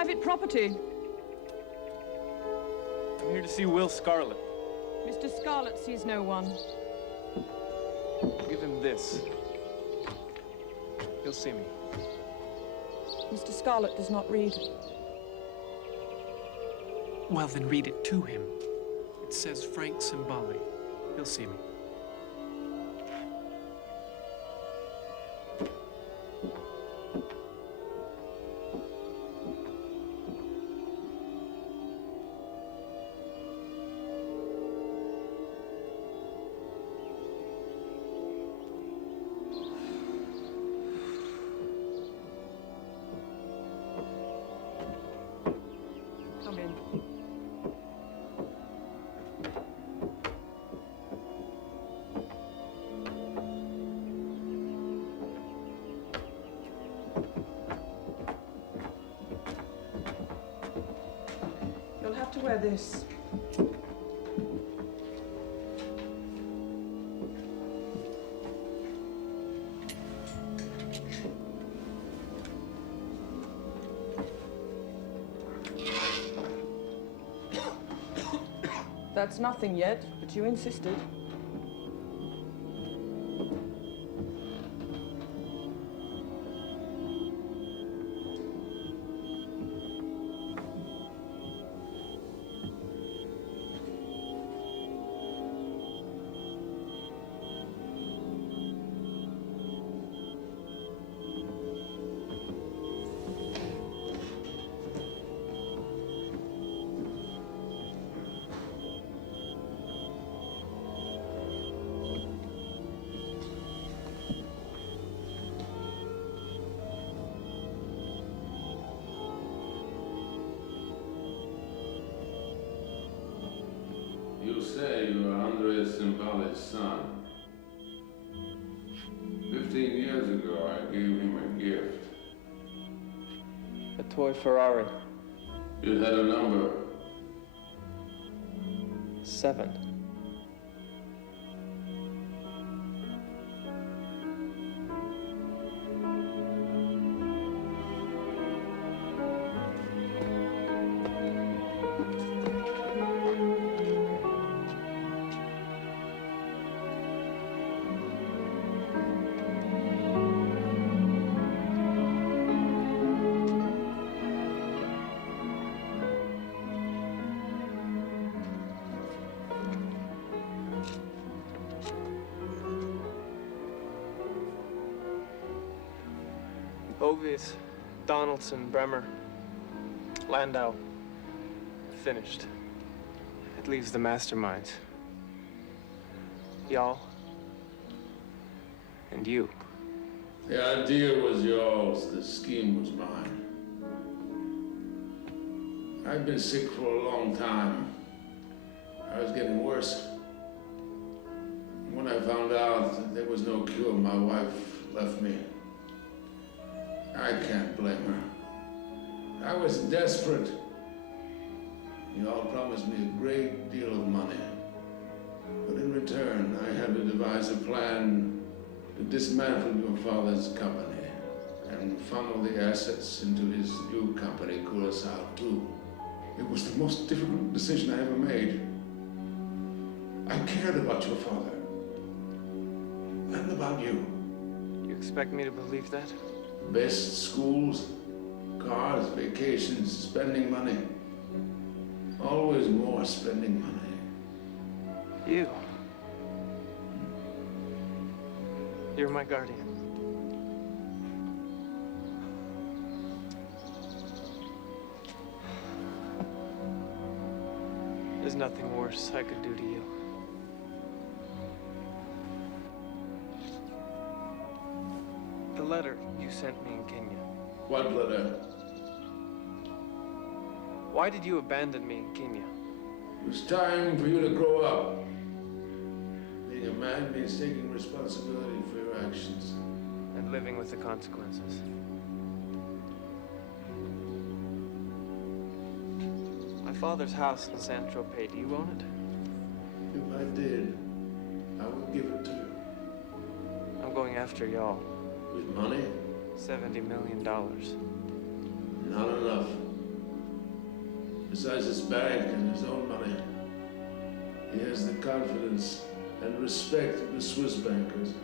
private property. I'm here to see Will Scarlet. Mr. Scarlet sees no one. Give him this. He'll see me. Mr. Scarlet does not read. Well, then read it to him. It says Frank Simbali. He'll see me. Come in. You'll have to wear this. That's nothing yet, but you insisted. You say you are Andres Simbali's son. 15 years ago, I gave him a gift. A toy Ferrari. It had a number. 7. Ovius, Donaldson, Bremer, Landau. Finished. It leaves the masterminds. Y'all. And you. The idea was yours, the scheme was mine. I've been sick for a long time. I was getting worse. When I found out that there was no cure, my wife left me. I can't blame her. I was desperate. You all promised me a great deal of money. But in return, I had to devise a plan to dismantle your father's company and funnel the assets into his new company, Curaçao 2. It was the most difficult decision I ever made. I cared about your father. And about you. You expect me to believe that? Best schools, cars, vacations, spending money. Always more spending money. You. You're my guardian. There's nothing worse I could do to you. The letter you sent me in Kenya. What letter? Why did you abandon me in Kenya? It was time for you to grow up. Being a man means taking responsibility for your actions. And living with the consequences. My father's house in San Tropez, do you own it? If I did, I would give it to you. I'm going after y'all. With money? $70 million. Not enough. Besides his bank and his own money, he has the confidence and respect of the Swiss bankers.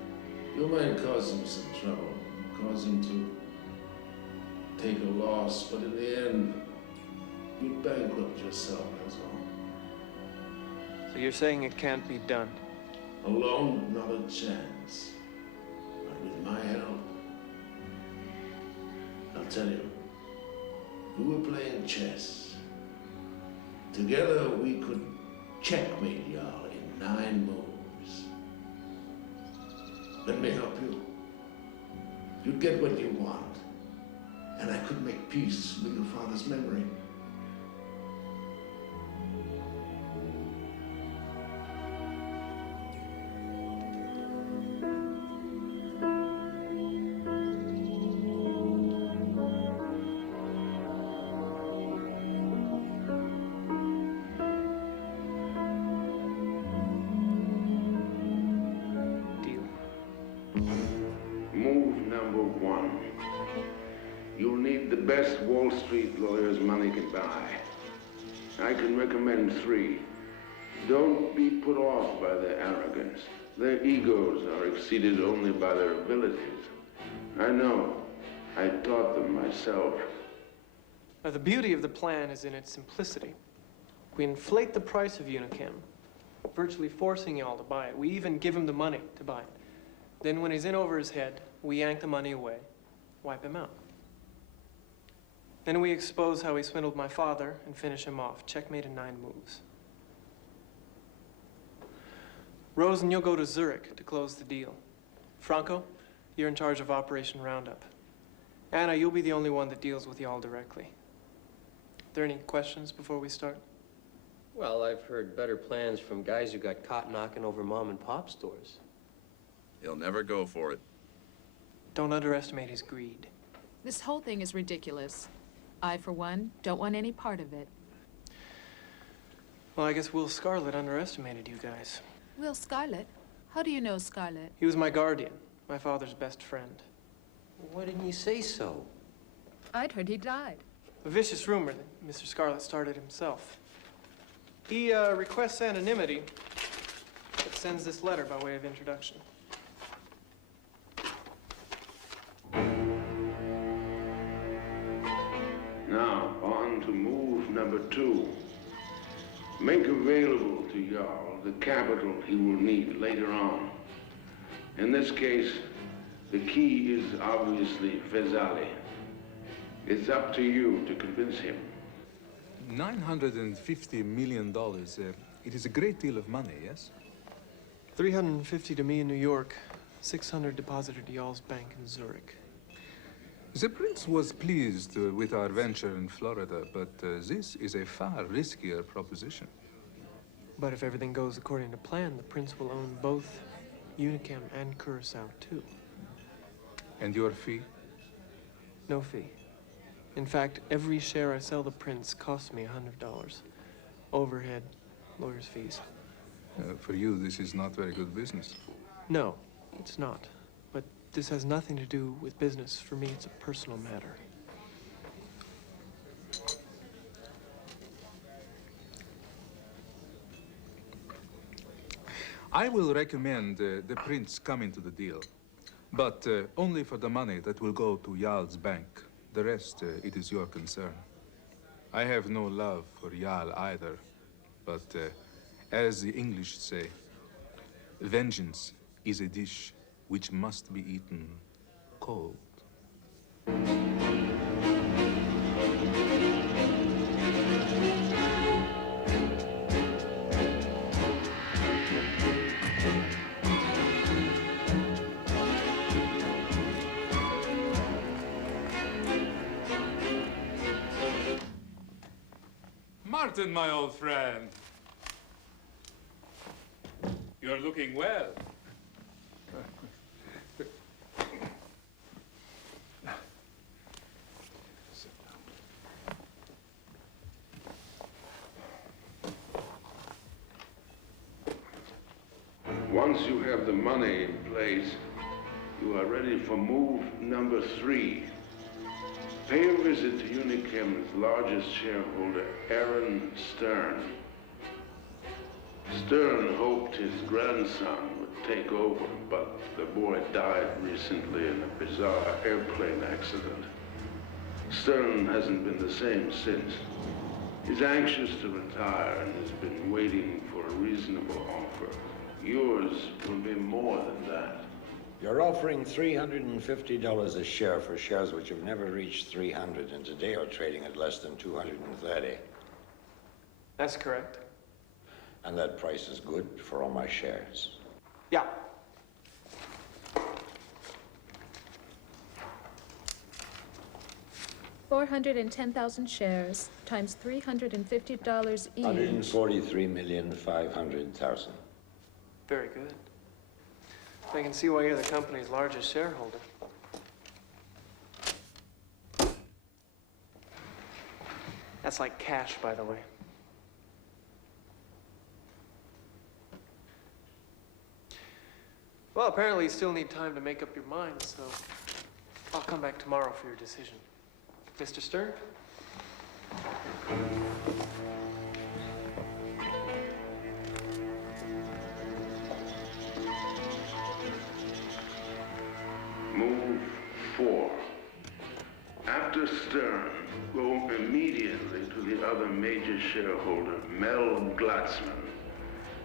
You might cause him some trouble, cause him to take a loss, but in the end, you'd bankrupt yourself, that's all. So you're saying it can't be done? Alone, not a chance. But with my help, I'll tell you, we were playing chess. Together, we could checkmate y'all in 9 moves. Let me help you. You'd get what you want, and I could make peace with your father's memory. Best Wall Street lawyer's money can buy. I can recommend 3. Don't be put off by their arrogance. Their egos are exceeded only by their abilities. I know. I taught them myself. Now, the beauty of the plan is in its simplicity. We inflate the price of Unichem, virtually forcing y'all to buy it. We even give him the money to buy it. Then when he's in over his head, we yank the money away, wipe him out. Then we expose how he swindled my father and finish him off. Checkmate in 9 moves. Rosen, you'll go to Zurich to close the deal. Franco, you're in charge of Operation Roundup. Anna, you'll be the only one that deals with y'all directly. Are there any questions before we start? Well, I've heard better plans from guys who got caught knocking over mom and pop stores. He'll never go for it. Don't underestimate his greed. This whole thing is ridiculous. I, for one, don't want any part of it. Well, I guess Will Scarlett underestimated you guys. Will Scarlett? How do you know Scarlett? He was my guardian, my father's best friend. Why didn't you say so? I'd heard he died. A vicious rumor that Mr. Scarlett started himself. He requests anonymity, but sends this letter by way of introduction. Now, on to move number 2. Make available to y'all the capital he will need later on. In this case, the key is obviously Vezali. It's up to you to convince him. $950 million. It is a great deal of money, yes? 350 to me in New York, 600 deposited to y'all's bank in Zurich. The prince was pleased with our venture in Florida, but this is a far riskier proposition. But if everything goes according to plan, the prince will own both Unichem and Curacao, too. And your fee? No fee. In fact, every share I sell the prince costs me $100. Overhead, lawyer's fees. For you, this is not very good business. No, it's not. But this has nothing to do with business. For me, it's a personal matter. I will recommend the prince come into the deal, but only for the money that will go to Jarl's bank. The rest, it is your concern. I have no love for Jarl either, but as the English say, vengeance is a dish which must be eaten cold. Martin, my old friend. You're looking well. Once you have the money in place, you are ready for move number 3. Pay a visit to Unichem's largest shareholder, Aaron Stern. Stern hoped his grandson would take over, but the boy died recently in a bizarre airplane accident. Stern hasn't been the same since. He's anxious to retire and has been waiting for a reasonable offer. Yours will be more than that. You're offering $350 a share for shares which have never reached 300 and today are trading at less than 230. That's correct. And that price is good for all my shares. Yeah. $410,000 shares times $350 each. 143,500,000. Very good. I can see why you're the company's largest shareholder. That's like cash, by the way. Well, apparently you still need time to make up your mind, so I'll come back tomorrow for your decision. Mr. Stern? Move 4. After Stern, go immediately to the other major shareholder, Mel Glatzman.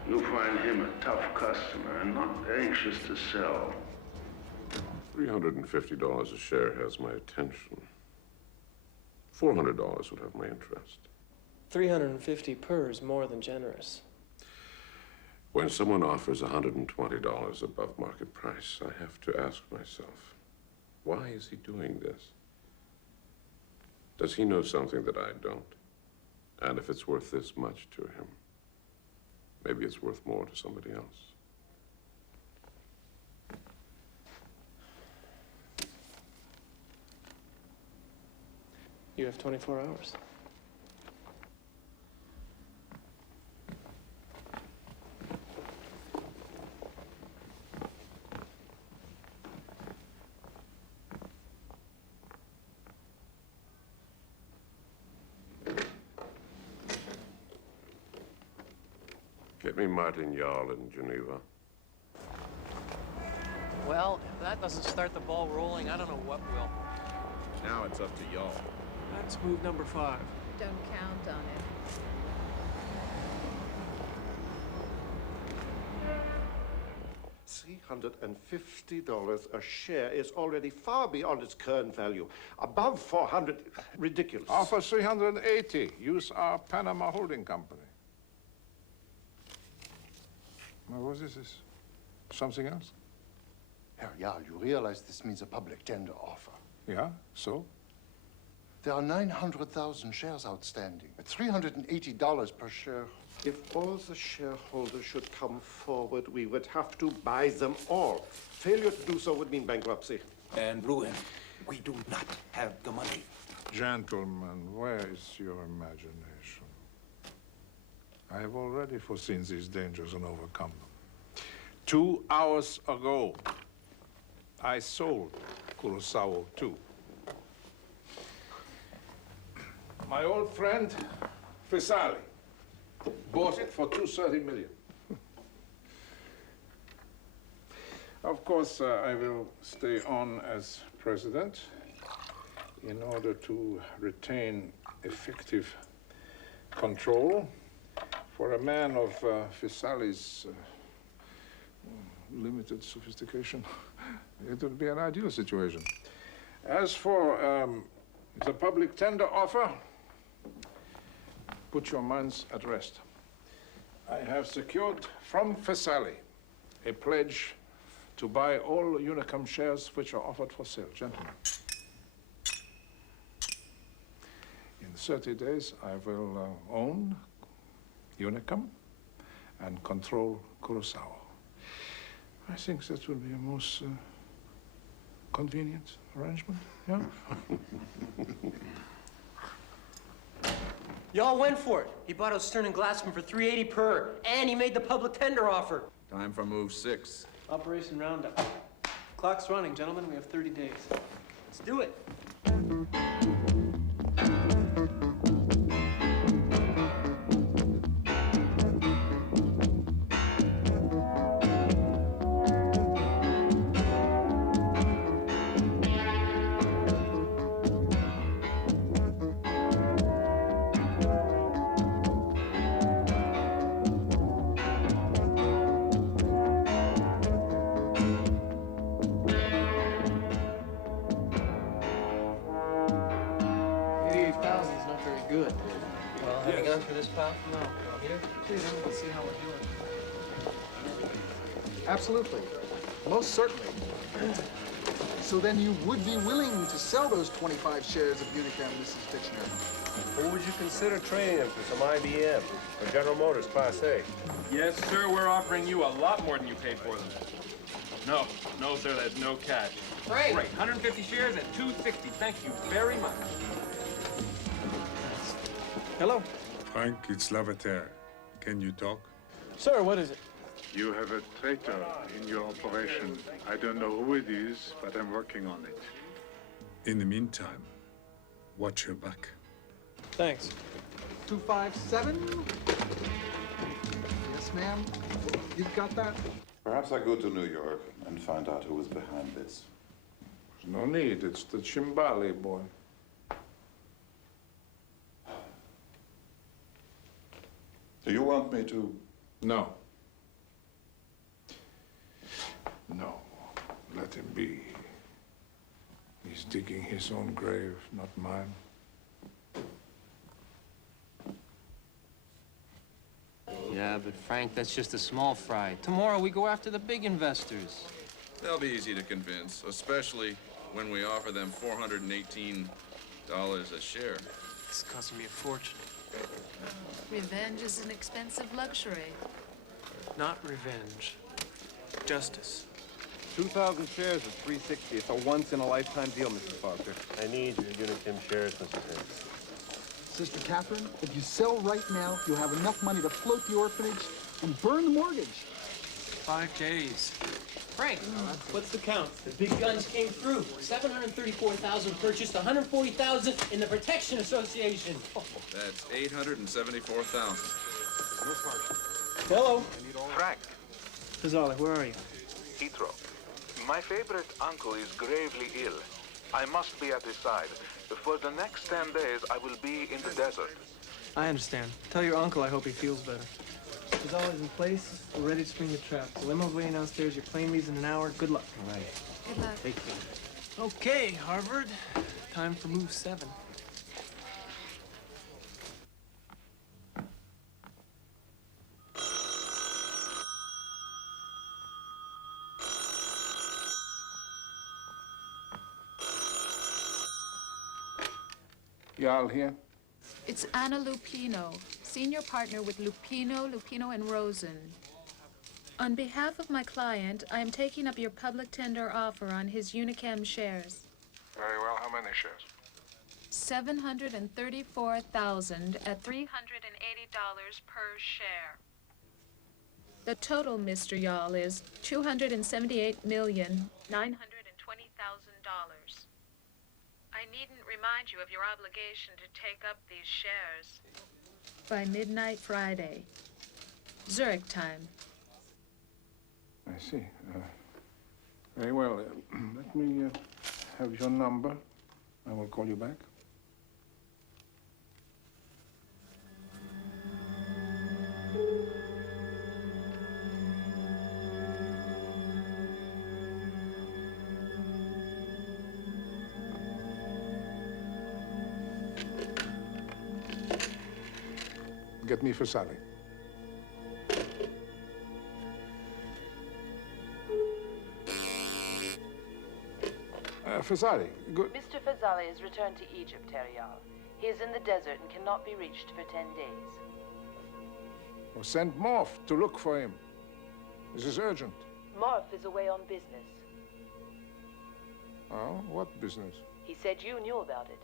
You'll find him a tough customer and not anxious to sell. $350 a share has my attention. $400 would have my interest. 350 per is more than generous. When someone offers $120 above market price, I have to ask myself, why is he doing this? Does he know something that I don't? And if it's worth this much to him, maybe it's worth more to somebody else. You have 24 hours. Get me Martin Jarl in Geneva. Well, if that doesn't start the ball rolling, I don't know what will. Now it's up to y'all. That's move number 5. Don't count on it. $350 a share is already far beyond its current value. Above 400, ridiculous. Offer 380. Use our Panama holding company. What was this? Something else? Herr Jarl, you realize this means a public tender offer. Yeah, so? There are 900,000 shares outstanding at $380 per share. If all the shareholders should come forward, we would have to buy them all. Failure to do so would mean bankruptcy. And ruin. We do not have the money. Gentlemen, where is your imagination? I have already foreseen these dangers and overcome them. 2 hours ago, I sold Curaçao too. My old friend, Fisali, bought it for $230 million. Of course, I will stay on as president in order to retain effective control. For a man of Fisali's limited sophistication, it would be an ideal situation. As for the public tender offer, put your minds at rest. I have secured from Fisali a pledge to buy all Unicom shares which are offered for sale. Gentlemen, in 30 days, I will own Unicom and control Curaçao. I think that will be a most convenient arrangement, yeah? Y'all went for it. He bought out Stern and Glassman for $380 per, and he made the public tender offer. Time for move 6. Operation Roundup. Clock's running, gentlemen. We have 30 days. Let's do it. pal? No. You want me to? Please, I want to see how we're doing. Absolutely. Most certainly. So then you would be willing to sell those 25 shares of Unicam, Mrs. Fitchner? Or would you consider trading them for some IBM or General Motors Class A? Yes, sir, we're offering you a lot more than you paid for them. No, sir, there's no catch. Great. 150 shares at $260. Thank you very much. Hello. Frank, it's Lavater. Can you talk? Sir, what is it? You have a traitor in your operation. I don't know who it is, but I'm working on it. In the meantime, watch your back. Thanks. 257? Yes, ma'am. You've got that? Perhaps I go to New York and find out who was behind this. There's no need. It's the Cimbali boy. Do you want me to? No. No. Let him be. He's digging his own grave, not mine. Yeah, but Frank, that's just a small fry. Tomorrow we go after the big investors. They'll be easy to convince, especially when we offer them $418 a share. It's costing me a fortune. Revenge is an expensive luxury. Not revenge. Justice. 2,000 shares at $360. It's a once-in-a-lifetime deal, Mr. Foster. I need your Unicam shares, Mrs. Hayes. Sister Catherine, if you sell right now, you'll have enough money to float the orphanage and burn the mortgage. 5 days. Frank, what's the count? The big guns came through. 734,000 purchased, 140,000 in the Protection Association. That's $874,000. Hello. Frank. Fazali, where are you? Heathrow. My favorite uncle is gravely ill. I must be at his side. For the next 10 days, I will be in the desert. I understand. Tell your uncle I hope he feels better. Fazali's in place. We're ready to spring the trap. The limo's waiting downstairs. Your plane leaves in an hour. Good luck. All right. Good luck. Take care. Okay, Harvard. Time for move 7. Y'all here? It's Anna Lupino, senior partner with Lupino and Rosen. On behalf of my client, I am taking up your public tender offer on his Unicam shares. Very well. How many shares? 734,000 at $380 per share. The total, Mr. Y'all, is $278,920,000. I needn't remind you of your obligation to take up these shares by midnight Friday, Zurich time. I see. Very well. Let me have your number. I will call you back. Get me for Sally. Fazali, good. Mr. Fazali has returned to Egypt, Terial. He is in the desert and cannot be reached for 10 days. Well, send Morph to look for him. This is urgent. Morph is away on business. Oh, what business? He said you knew about it.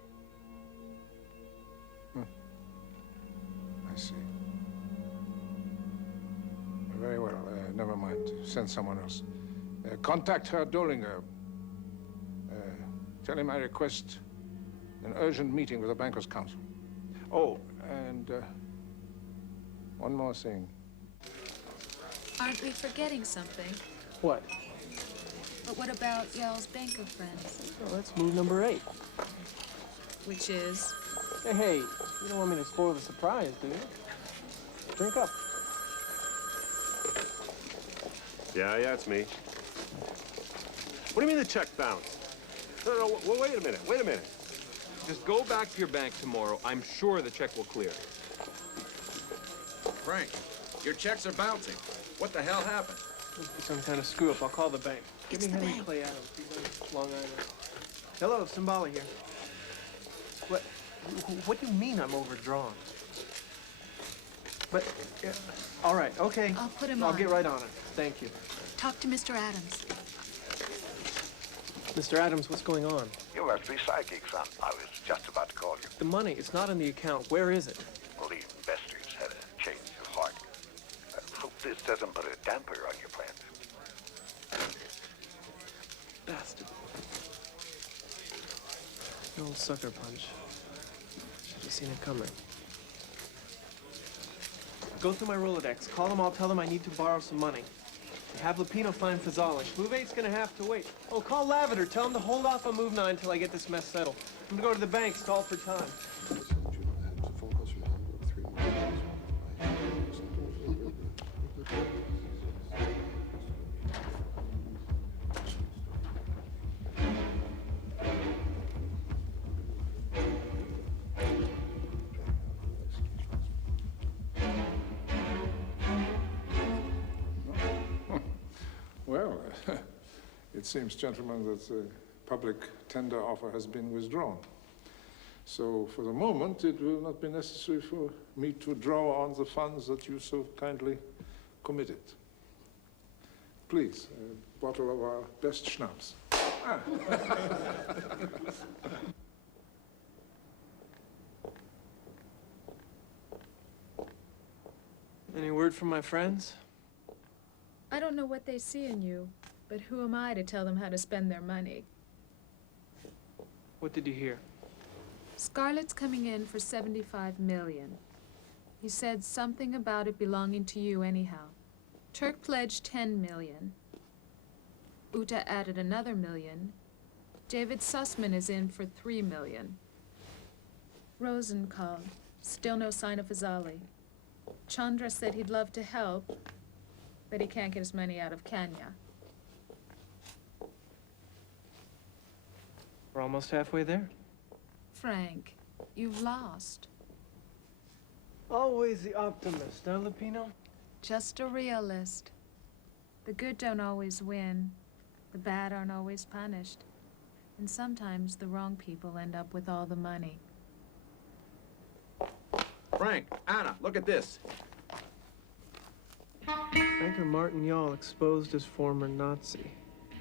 I see. Very well. Never mind. Send someone else. Contact Herr Dollinger. Tell him I request an urgent meeting with the Bankers' Council. Oh, and one more thing. Aren't we forgetting something? What? But what about y'all's banker friends? Well, that's move number 8. Which is? Hey, you don't want me to spoil the surprise, do you? Drink up. Yeah, it's me. What do you mean the check bounced? No, well, wait a minute. Just go back to your bank tomorrow. I'm sure the check will clear. Frank, your checks are bouncing. What the hell happened? Must be some kind of screw-up. I'll call the bank. Give me Henry Clay Adams. He's on Long Island. Hello, Simbali here. What do you mean I'm overdrawn? But, all right, okay. I'll put him I'll on. get right on it. Thank you. Talk to Mr. Adams. Mr. Adams, what's going on? You must be psychic, son. I was just about to call you. The money, it's not in the account. Where is it? Well, the investors had a change of heart. Hope this doesn't put a damper on your plans. Bastard. The old sucker punch. Should have seen it coming. Go through my Rolodex. Call them, I'll tell them I need to borrow some money. Have Lupino find Fazali. Move 8's gonna have to wait. Oh, call Lavender. Tell him to hold off on Move 9 until I get this mess settled. I'm gonna go to the bank, stall for time. Well, it seems, gentlemen, that the public tender offer has been withdrawn. So for the moment, it will not be necessary for me to draw on the funds that you so kindly committed. Please, a bottle of our best schnapps. Any word from my friends? I don't know what they see in you, but who am I to tell them how to spend their money? What did you hear? Scarlett's coming in for $75 million. He said something about it belonging to you anyhow. Turk pledged $10 million. Uta added another $1 million. David Sussman is in for $3 million. Rosen called. Still no sign of Fazali. Chandra said he'd love to help, but he can't get his money out of Kenya. We're almost halfway there. Frank, you've lost. Always the optimist, huh, Lupino? Just a realist. The good don't always win. The bad aren't always punished. And sometimes the wrong people end up with all the money. Frank, Anna, look at this. Banker Martin Yall exposed as former Nazi.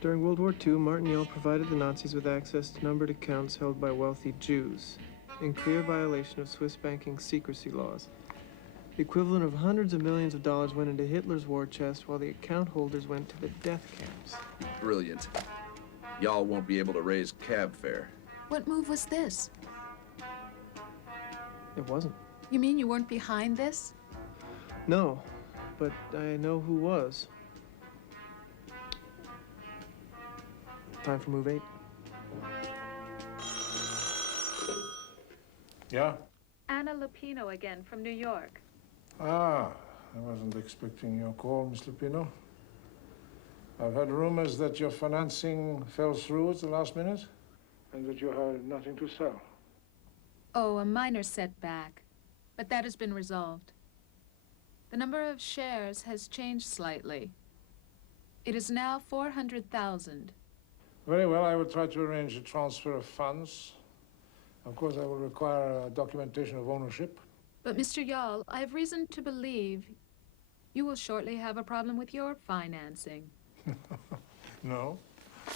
During World War II, Martin Yall provided the Nazis with access to numbered accounts held by wealthy Jews, in clear violation of Swiss banking secrecy laws. The equivalent of hundreds of millions of dollars went into Hitler's war chest, while the account holders went to the death camps. Brilliant. Y'all won't be able to raise cab fare. What move was this? It wasn't. You mean you weren't behind this? No, but I know who was. Time for move 8. Yeah? Anna Lupino again from New York. Ah, I wasn't expecting your call, Miss Lupino. I've heard rumors that your financing fell through at the last minute and that you had nothing to sell. Oh, a minor setback, but that has been resolved. The number of shares has changed slightly. It is now 400,000. Very well, I will try to arrange a transfer of funds. Of course, I will require a documentation of ownership. But, Mr. Yall, I have reason to believe you will shortly have a problem with your financing. No,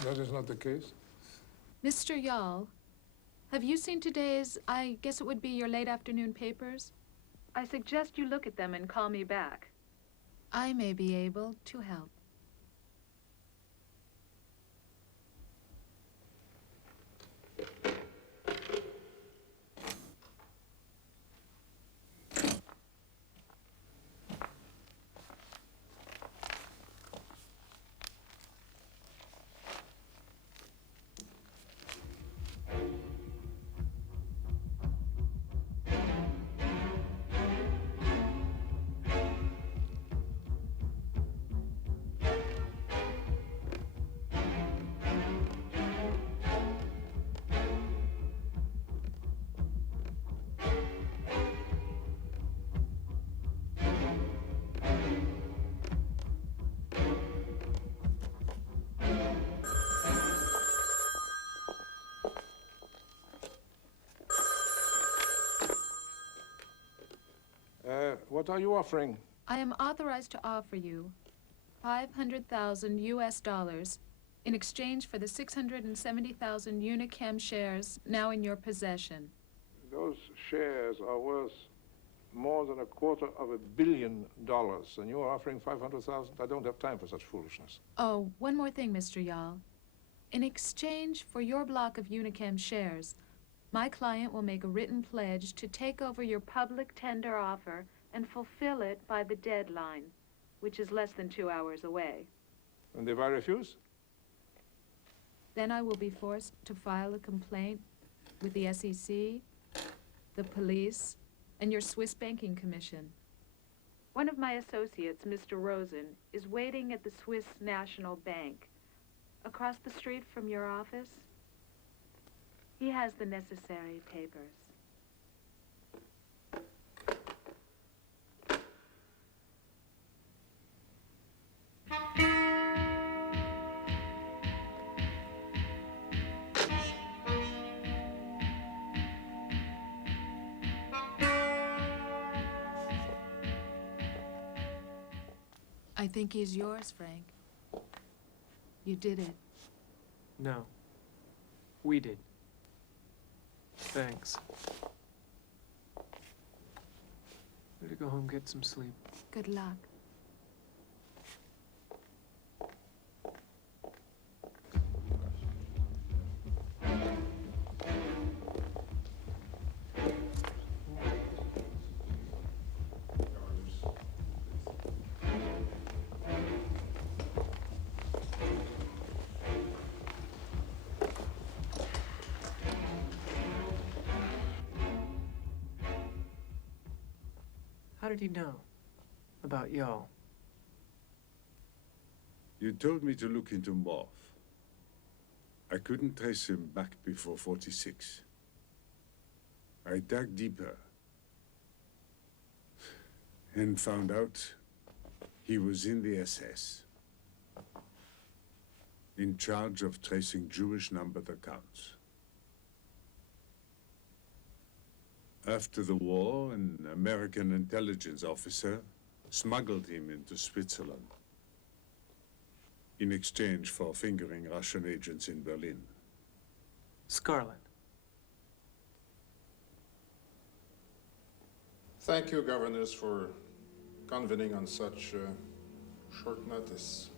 that is not the case. Mr. Yall, have you seen today's, I guess it would be your late afternoon papers? I suggest you look at them and call me back. I may be able to help. What are you offering? I am authorized to offer you $500,000 in exchange for the 670,000 Unichem shares now in your possession. Those shares are worth more than $250 million, and you are offering 500,000? I don't have time for such foolishness. Oh, one more thing, Mr. Yall. In exchange for your block of Unichem shares, my client will make a written pledge to take over your public tender offer and fulfill it by the deadline, which is less than 2 hours away. And if I refuse? Then I will be forced to file a complaint with the SEC, the police, and your Swiss Banking Commission. One of my associates, Mr. Rosen, is waiting at the Swiss National Bank, across the street from your office. He has the necessary papers. I think he's yours, Frank. You did it. No. We did. Thanks. Better go home, get some sleep. Good luck. How did he know about y'all? You told me to look into Morph. I couldn't trace him back before 46. I dug deeper and found out he was in the SS, in charge of tracing Jewish numbered accounts. After the war, an American intelligence officer smuggled him into Switzerland in exchange for fingering Russian agents in Berlin. Scarlet. Thank you, governors, for convening on such short notice.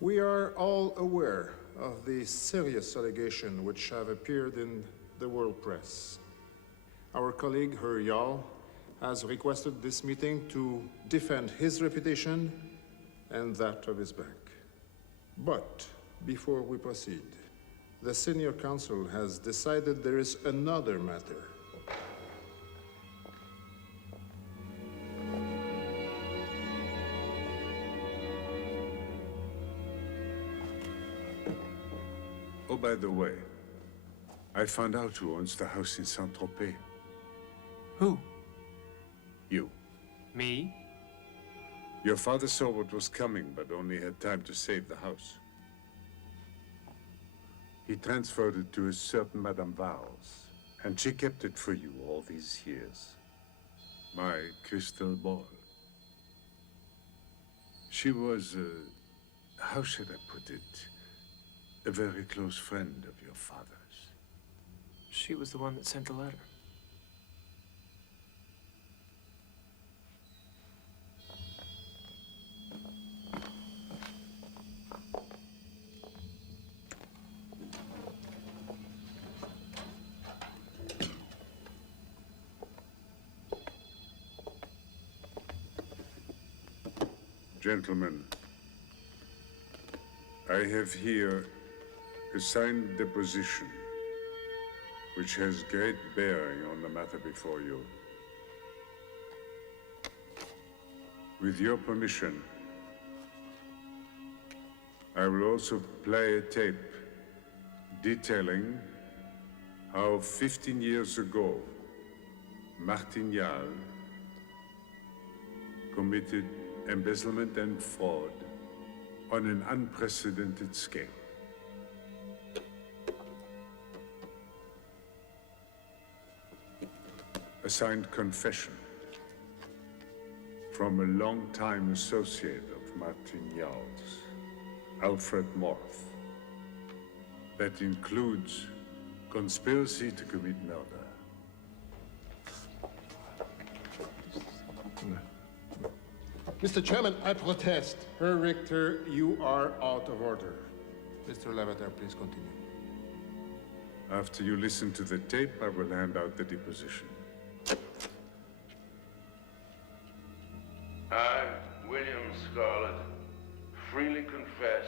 We are all aware of the serious allegations which have appeared in the world press. Our colleague, Herr Yall, has requested this meeting to defend his reputation and that of his bank. But before we proceed, the senior counsel has decided there is another matter. Oh, by the way, I found out who owns the house in Saint-Tropez. Who? You. Me? Your father saw what was coming, but only had time to save the house. He transferred it to a certain Madame Vals, and she kept it for you all these years. My crystal ball. She was, how should I put it, a very close friend of your father's. She was the one that sent the letter. Gentlemen, I have here a signed deposition which has great bearing on the matter before you. With your permission, I will also play a tape detailing how 15 years ago, Martin Yall committed embezzlement and fraud on an unprecedented scale. A signed confession from a long-time associate of Martin Jarl's, Alfred Morth. That includes conspiracy to commit murder. Mr. Chairman, I protest. Herr Richter, you are out of order. Mr. Lavater, please continue. After you listen to the tape, I will hand out the deposition. I, William Scarlett, freely confess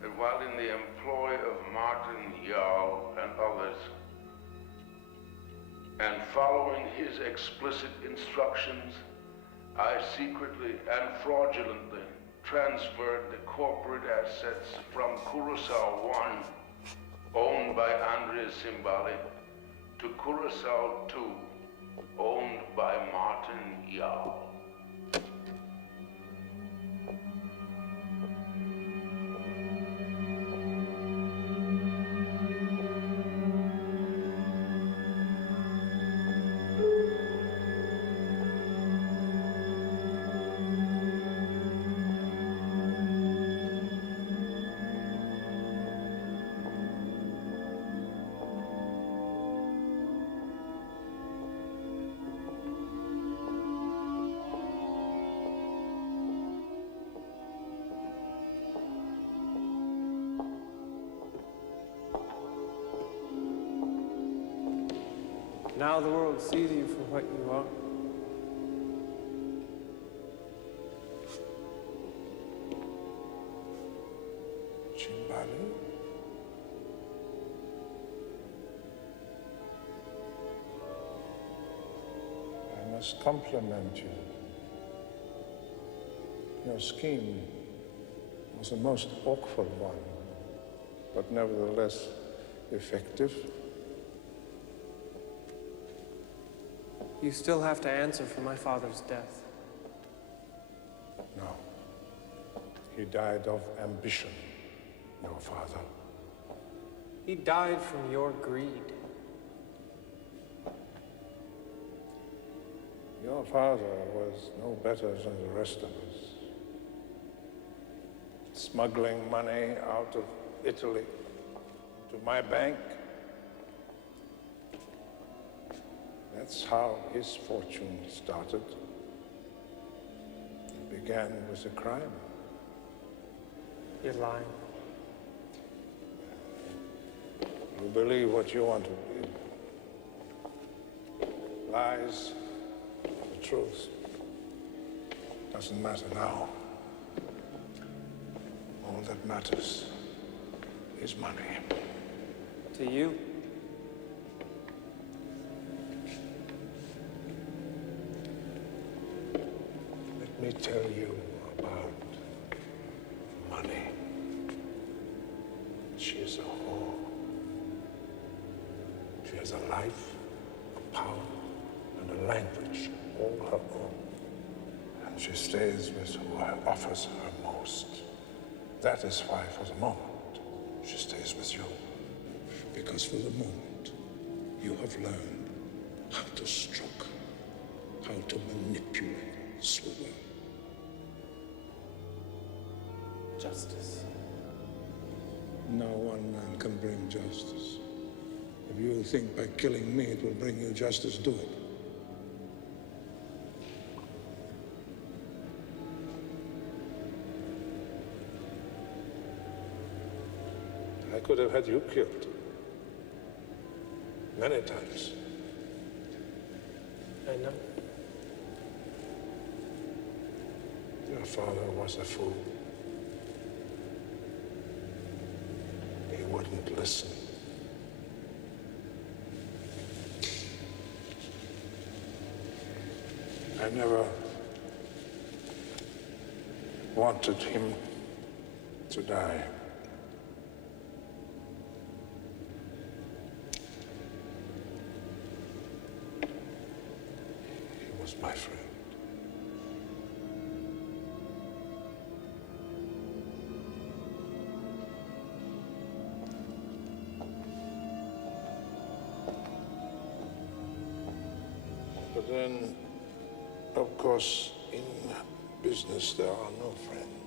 that while in the employ of Martin Jarl and others, and following his explicit instructions, I secretly and fraudulently transferred the corporate assets from Curacao 1, owned by Andrea Simbali, to Curacao 2, owned by Martin Jarl. Now the world sees you for what you are. Simbali? I must compliment you. Your scheme was a most awkward one, but nevertheless effective. You still have to answer for my father's death. No. He died of ambition, your father. He died from your greed. Your father was no better than the rest of us. Smuggling money out of Italy to my bank. That's how his fortune started. It began with a crime. You're lying. You believe what you want to believe. Lies, the truth. Doesn't matter now. All that matters is money. To you? Let me tell you about money. She is a whore. She has a life, a power, and a language all her own. And she stays with who offers her most. That is why, for the moment, she stays with you. Because for the moment, you have learned how to stroke, how to manipulate so well. Justice. No one man can bring justice. If you think by killing me it will bring you justice, do it. I could have had you killed. Many times. I know. Your father was a fool. He wouldn't listen. I never wanted him to die. He was my friend. But then, of course, in business, there are no friends.